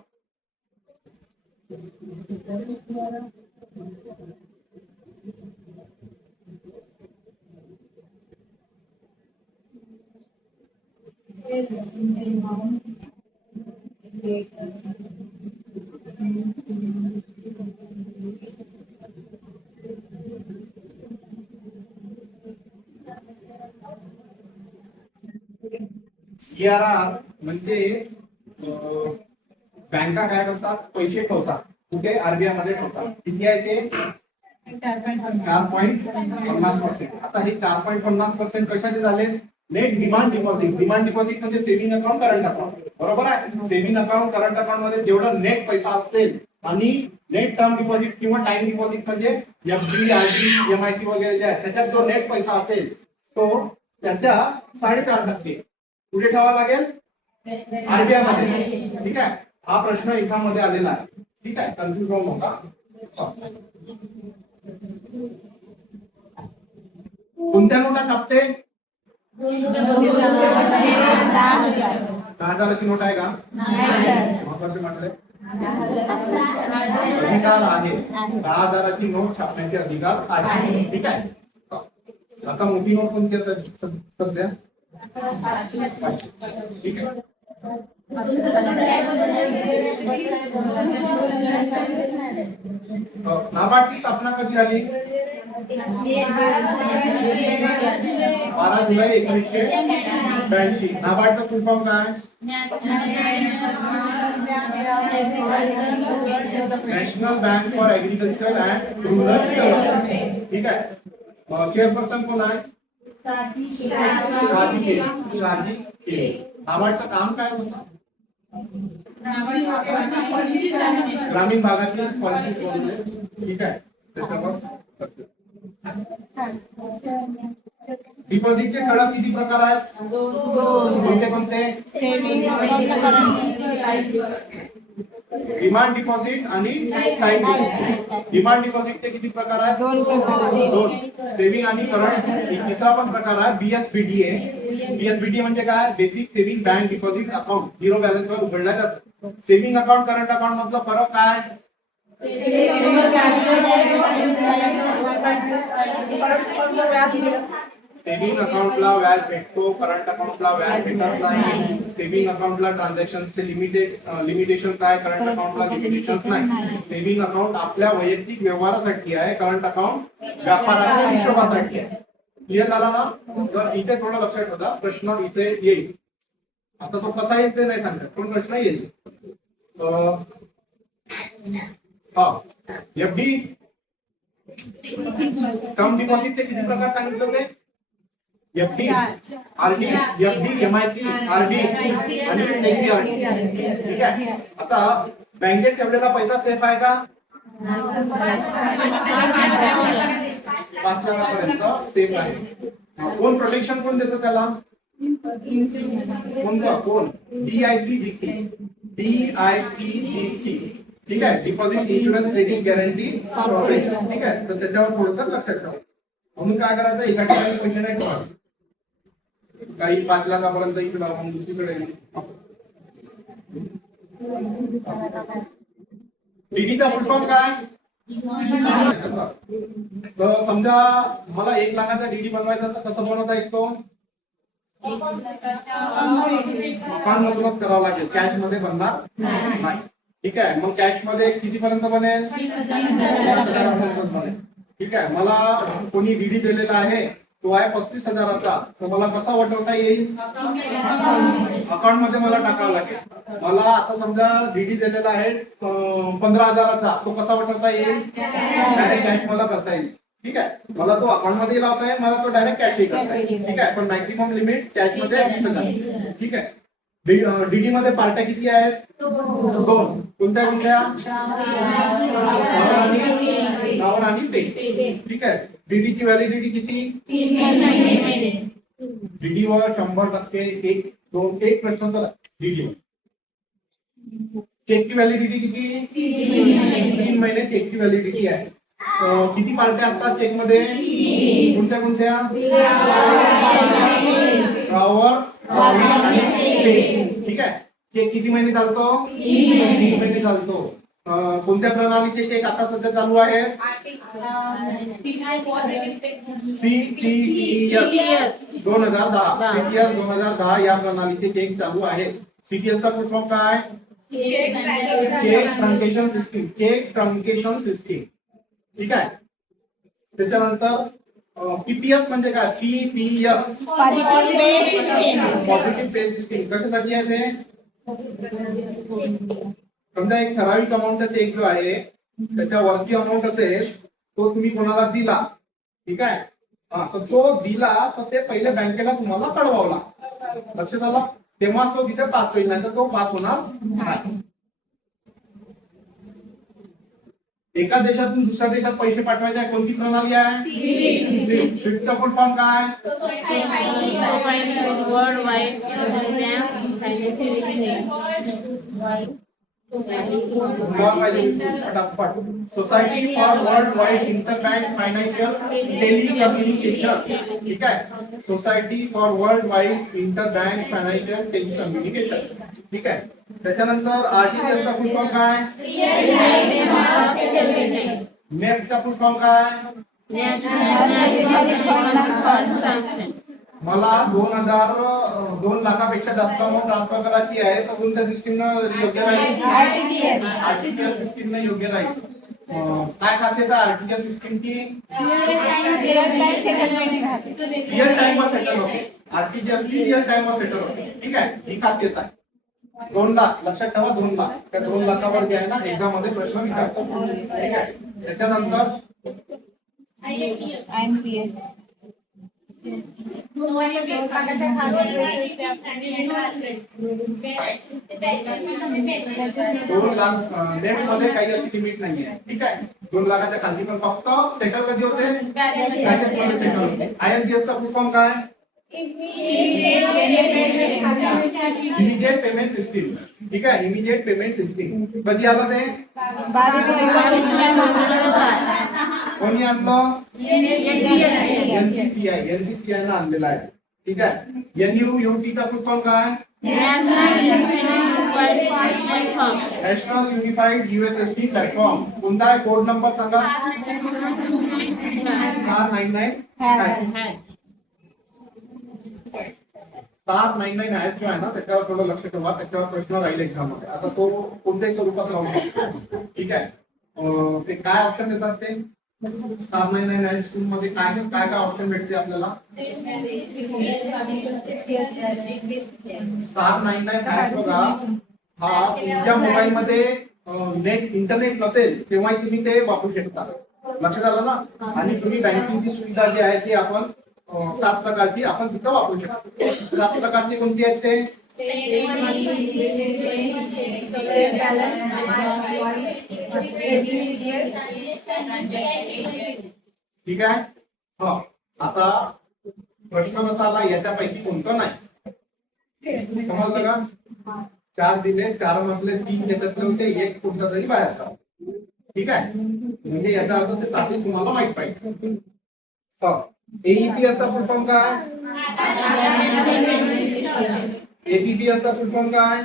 CRR म्हणजे बँका काय करतात? पैसे ठेवतात कुठे? RBI मध्ये ठेवतात. किती आहे ते? 4.50%. आता हे 4.50% कशाचे झाले? Net demand deposit. Demand deposit म्हणजे सेव्हिंग अकाउंट, करंट अकाउंट. बरोबर आहे. सेव्हिंग अकाउंट, करंट अकाउंट मध्ये जेवढं नेट पैसा असतील आणि नेट टर्म डिपॉझिट किंवा टाइम डिपॉझिट म्हणजे FD, RD, MIC वगैरे जे आहे त्याच्यात जो नेट पैसा असेल तो त्याच्या 4.5% कुठे ठेवावा लागेल? RBI मध्ये. ठीक आहे, हा प्रश्न एक्झाम मध्ये आलेला आहे. ठीक आहे, कन्फ्युज होऊ नका. कोणत्या नोटा कापते? 10,000ची नोट आहे का? महत्वाचे म्हटले अधिकार आहे. 10,000ची नोट छापण्याचे अधिकार आहे. ठीक आहे, आता मोठी नोट कोणती असेल सध्या? ठीक आहे, नाबार्डची स्थापना कधी झाली? 12 जुलै 1982. नाबार्डचं फुल फॉर्म काय? National bank for agriculture and rural development. ठीक आहे, चेअरपर्सन कोण आहे? शहाजी केली. नाबार्डचं काम काय तसं? ग्रामीण भागातील पॉलिसीज बनवणे. ठीक आहे, त्याच्यावर डिपॉझिटचे ठळक किती प्रकार आहेत? कोणते कोणते? डिमांड डिपॉझिट आणि टाइम डिपॉझिट. डिमांड डिपॉझिटचे किती प्रकार आहेत? 2. सेव्हिंग आणि करंट. एक तिसरा पण प्रकार आहे BSBDA. BSBDA म्हणजे काय? Basic saving bank deposit account. Zero balance वर उघडला जातो. सेव्हिंग अकाउंट, करंट अकाउंट मधला फरक काय? सेव्हिंग अकाउंटला व्याज भेटतो, करंट अकाउंटला व्याज भेटत नाही. सेव्हिंग अकाउंटला ट्रान्झॅक्शनचे लिमिटेशन्स आहे, करंट अकाउंटला लिमिटेशन्स नाही. सेव्हिंग अकाउंट आपल्या वैयक्तिक व्यवहारासाठी आहे, करंट अकाउंट व्यापाराच्या हिशोबासाठी आहे. क्लिअर झाला ना? जर इथे थोडं लक्षात ठेवा, प्रश्न इथे येईल. आता तो कसा येईल ते नाही सांगतात, पण प्रश्न येईल. FD टर्म डिपॉझिटचे किती प्रकार सांगितले होते? FD, RD, FD, MIC, RD आणि NCRD. ठीक आहे, आता बँकेत ठेवलेला पैसा सेफ आहे का? 5 लाखापर्यंत सेफ आहे. कोण प्रोटेक्शन कोण देतो त्याला? कोणतं? कोण? DICGC. ठीक आहे, deposit insurance credit guarantee corporation. ठीक आहे, तर त्याच्यावर थोडंसं लक्षात ठेवा. म्हणून काय करायचं? एका ठिकाणी पैसे नाही ठेवायचे. काही 5 लाखापर्यंत इकडे आपण दुसरीकडे. डीडीचा फुल फॉर्म काय? तर समजा मला 1 लाखाचा डीडी बनवायचा तर कसं बनवता येतो? अकाउंट मधूनच करावं लागेल, कॅश मध्ये बनणार नाही. ठीक आहे, मग कॅश मध्ये कितीपर्यंत बनेल? 30,000 बनेल. ठीक आहे, मला कोणी डीडी दिलेला आहे, तो आहे 35,000चा, तर मला कसा वटवता येईल? अकाउंट मध्ये मला टाकावं लागेल. मला आता समजा डीडी दिलेला आहे 15,000चा, तो कसा वटवता येईल? डायरेक्ट कॅश मला करता येईल. ठीक आहे, मला तो अकाउंट मध्ये लावता येईल, मला तो डायरेक्ट कॅश करता येईल. ठीक आहे, पण मॅक्सिमम लिमिट कॅश मध्ये 20,000. ठीक आहे, डीडी मध्ये पार्ट्या किती आहेत? 2. कोणत्या कोणत्या? रावर आणि पे. ठीक आहे, डीडी ची व्हॅलिडिटी किती? डीडी वर 100% 1% डीडी. चेकची व्हॅलिडिटी किती? 3 महिने चेकची व्हॅलिडिटी आहे. किती पार्ट्या असतात चेक मध्ये? कोणत्या कोणत्या? रावर आणि पे. ठीक आहे, चेक किती महिने चालतो? 3 महिने चालतो. कोणत्या प्रणालीचे चेक आता सध्या चालू आहेत? CTS 2010. CTS 2010 या प्रणालीचे चेक चालू आहेत. CTS चा फुल फॉर्म काय? Cheque transaction system. Cheque transaction system. ठीक आहे, त्याच्यानंतर पीपीएस म्हणजे काय? PPS positive pay system. कशासाठी आहे ते? समजा एक ठराविक अमाऊंटचा चेक जो आहे, त्याच्या वरती अमाऊंट असेल, तो तुम्ही कोणाला दिला. ठीक आहे, तर तो दिला तर ते पहिले बँकेला तुम्हाला कळवावला. लक्षात आलं? तेव्हा तो तिथे पास होईल, नाही तर तो पास होणार नाही. एका देशातून दुसऱ्या देशात पैसे पाठवायचे आहे, कोणती प्रणाली आहे? स्विफ्टचा फुल फॉर्म काय? फटाफट. Society for world wide interbank financial telecommunication. ठीक आहे, society for world wide interbank financial telecommunication. ठीक आहे, त्याच्यानंतर आरटीजीएस चा फुल फॉर्म काय? नेफ्टचा फुल फॉर्म काय? मला 2 लाखापेक्षा जास्त अमाऊंट ट्रान्सफर करायची आहे, तर कोणत्या सिस्टीमनं योग्य राहील? आरटीजीएस सिस्टीमनं योग्य राहील. काय खासियत आहे आरटीजीएस सिस्टीमची? रिअल टाइमवर सेटल होते. आरटीजीएस ची रिअल टाइमवर सेटल होते. ठीक आहे, ही खासियत आहे. 2 लाख लक्षात ठेवा, 2 लाख. त्या 2 लाखावर जे आहे ना, एक्झाम मध्ये प्रश्न विचारतात. ठीक आहे, त्याच्यानंतर दोन लाख नेट मध्ये काही अशी लिमिट नाहीये. ठीक आहे, 2 लाखाच्या खाली पण फक्त सेटल कधी होते? बँकेत मध्ये सेटल होते. आयएमपीएस चा फुल फॉर्म काय? Immediate payment system. ठीक आहे, इमिजिएट पेमेंट सिस्टीम कधी आलं ते? कोणी आणलं? एनपीसीआय ना आणलेला आहे. ठीक आहे, एनयूयूटी चा फुल फॉर्म काय? National unified USSD platform. कोणता आहे? कोड नंबर सांगा. 499 आहे जो आहे ना, त्याच्यावर थोडं लक्ष ठेवा. त्याच्यावर प्रश्न राहील एक्झाम मध्ये. आता तो कोणत्याही स्वरूपात राहू शकतो. ठीक आहे, ते काय ऑप्शन देतात ते? 499 स्कूल मध्ये काय काय काय ऑप्शन भेटते आपल्याला? 499 आहे बघा, हा तुमच्या मोबाईल मध्ये नेट इंटरनेट नसेल तेव्हा तुम्ही ते वापरू शकता. लक्षात आलं ना? आणि तुम्ही बँकिंगची सुविधा जी आहे ती आपण 7 प्रकारची आपण तिथं वापरू शकतो. 7 प्रकारची कोणती आहेत ते? ठीक आहे, हो. आता प्रश्न कसा आला, याच्यापैकी कोणतं नाही. समजलं का? 4 दिले, 4 मधले 3 त्याच्यातले होते, 1 कोणता तरी बाहेरचा. ठीक आहे, म्हणजे याचा अर्थ ते 7 तुम्हाला माहित पाहिजे. एईपीएस चा फुल फॉर्म काय? एपीपीएस चा फुल फॉर्म काय?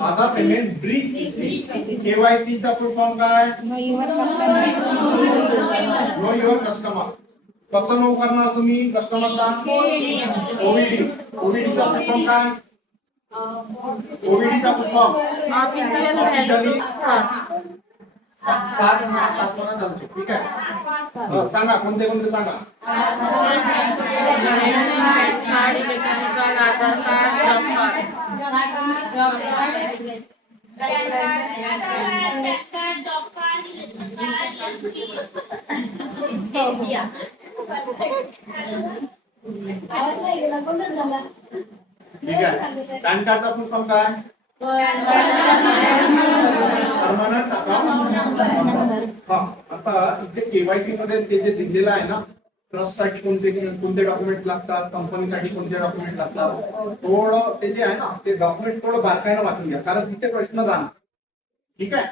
Aadhaar payment bridge system. KYC चा फुल फॉर्म काय? Know your customer. कसं नो करणार तुम्ही कस्टमरला? ओव्हीडी. ओव्हीडीचा फॉर्म काय? ओव्हीडीचा फॉर्म ऑफिशियली 7 चालतो. ठीक आहे. सांगा कोणते कोणते सांगा. ठीक आहे. पॅन कार्डचा फुल फॉर्म काय? Permanent account. आता इथे केवायसी मध्ये ते जे दिलेलं आहे ना, ट्रस्ट साठी कोणते कोणते डॉक्युमेंट लागतात, कंपनीसाठी कोणते डॉक्युमेंट लागतात, थोडं ते जे आहे ना ते डॉक्युमेंट थोडं बारकाईनं वाचून घ्या, कारण तिथे प्रश्न राहणार. ठीक आहे.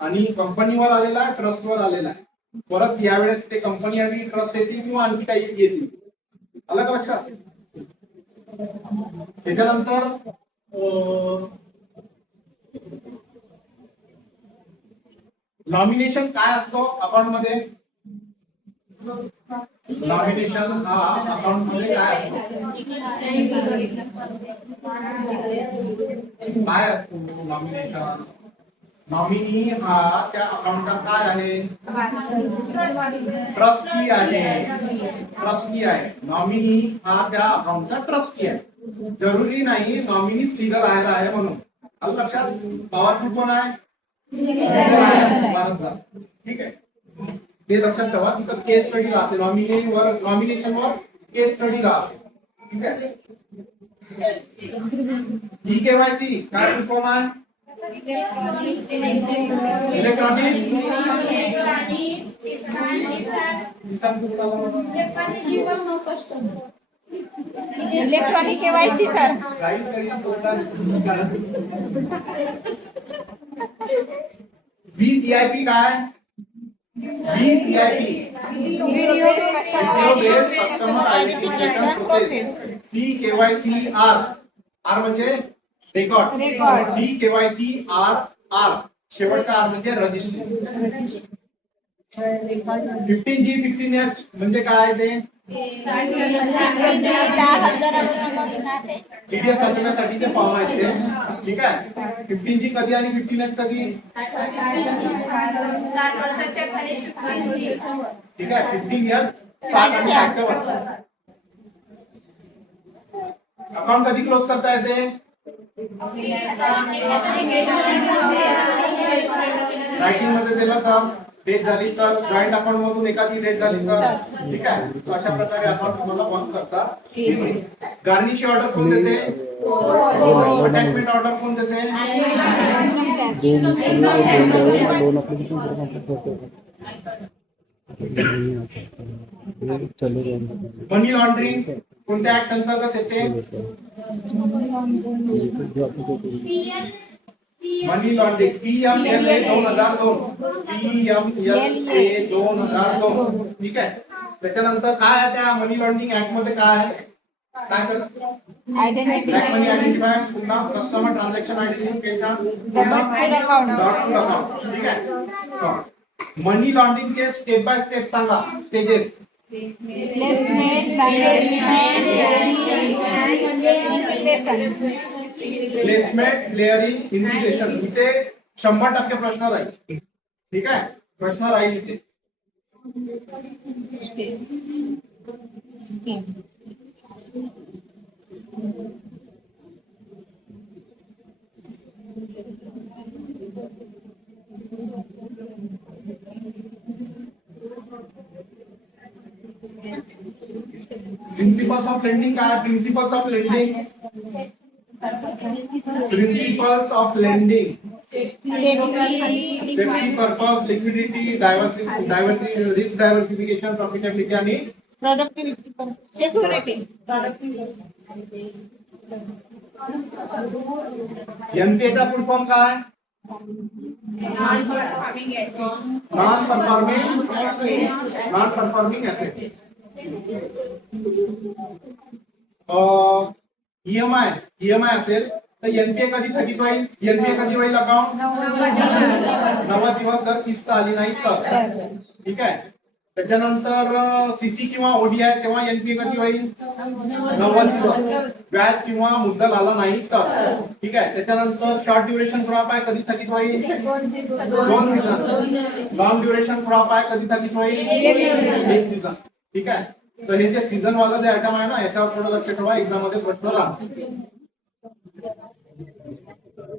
आणि कंपनीवर आलेला आहे, ट्रस्टवर आलेला आहे. परत यावेळेस ते कंपनी आणि ट्रस्ट येतील किंवा आणखी काही येतील. आलं का लक्षात? त्याच्यानंतर नॉमिनेशन काय असतो अकाउंट मध्ये? नॉमिनेशन हा अकाउंट मध्ये काय असतो? काय असतो नॉमिनेशन? नॉमिनी हा त्या अकाउंटात काय आहे? ट्रस्टी आहे. ट्रस्टी आहे. नॉमिनी हा त्या अकाउंटचा ट्रस्टी आहे. जरुरी नाही नॉमिनीच लीगल आहे म्हणून. आलं लक्षात? पॉवरफुल कोण आहे? ठीक आहे. ते लक्षात ठेवा. तिथं केस स्टडी राहते. नॉमिनेशन वर केस स्टडी राहते. ठीक आहे. ई केवायसी काय फॉर्म आहे? Electronic electronic KYC sir. VCIP काय? VCIP video based customer identification process. CKYC R म्हणजे रेकॉर्ड. CKYC R शेवटचा R म्हणजे रजिस्ट्रेशन. 15G 15H म्हणजे काय ते? TDS दाखवण्यासाठीचे फॉर्म आहेत ते. ठीक आहे. 15G कधी आणि 15H कधी? ठीक आहे. 15H 60 आणि 60 वर्ष. अकाउंट कधी क्लोज करता येते? रायटिंग मध्ये दिलं तर डेट झाली तर, जॉईंट अकाउंट मधून एखादी डेट झाली तर. ठीक आहे. तो अशा प्रकारे अकाउंट तुम्हाला बंद करता येईल. गार्निश ऑर्डर कोण देते? अटॅचमेंट ऑर्डर कोण देते? मनी लॉन्ड्रिंग कोणत्या ऍक्ट अंतर्गत येते? मनी लॉन्ड्रिंग PMLA 2002. PMLA 2002. ठीक आहे. त्याच्यानंतर काय आहे त्या मनी लॉन्ड्रिंग ऍक्ट मध्ये काय आहे? काय करतात? मनी आयडेंटिफाय, पुन्हा कस्टमर ट्रान्झॅक्शन आयडेंटिफिकेशन, अकाउंट. ठीक आहे. मनी लॉन्ड्रिंग के स्टेप बाय स्टेप सांगा. स्टेजेस. Placement, layering, integration. इथे 100% प्रश्न राहील. ठीक आहे. प्रश्न राहील इथे. प्रिन्सिपल्स ऑफ लेंडिंग काय? Principles of lending. Principles of lending. Safety purpose, liquidity, diversity, risk diversification, profitability आणि प्रोडक्टिव्हिटी, सिक्युरिटी. एनपीएचा फुल फॉर्म काय? Non performing asset. ईएमआय असेल तर एनपीए कधी थकीत होईल? एनपीए कधी होईल अकाउंट? 90 दिवस जर किस्त आली नाही तर. ठीक आहे. त्याच्यानंतर सीसी किंवा ओडीआय तेव्हा एनपीए कधी होईल 90 दिवस. व्याज किंवा मुद्दल आला नाही तर. ठीक आहे. त्याच्यानंतर शॉर्ट ड्युरेशन क्रॉप आहे कधी थकीत होईल 2 सीझन. लॉंग ड्युरेशन क्रॉप आहे कधी थकीत होईल 1 सीझन. ठीक आहे. तर हे जे सीझन वाला जे आयटम आहे ना याच्यावर थोडं लक्ष ठेवा, एक्झाम मध्ये प्रश्न राहतो.